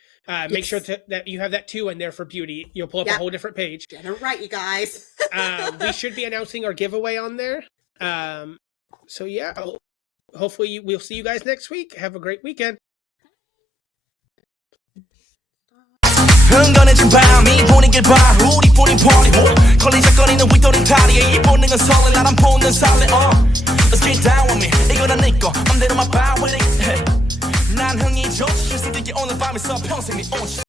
Make sure that you have that 2 in there for beauty. You'll pull up a whole different page. Get it right, you guys. We should be announcing our giveaway on there. So yeah, hopefully we'll see you guys next week. Have a great weekend. 흥건해진 밤이 분위기를 봐 우리뿐인 party 걸리적거리는 윗도린 다리에 이 본능은 설레 나란 본능 살래 Let's get down with me 이거는 네거 맘대로만 봐 with it 난 흥이 좋지 신세계에 오늘 밤에서 평생 네 온시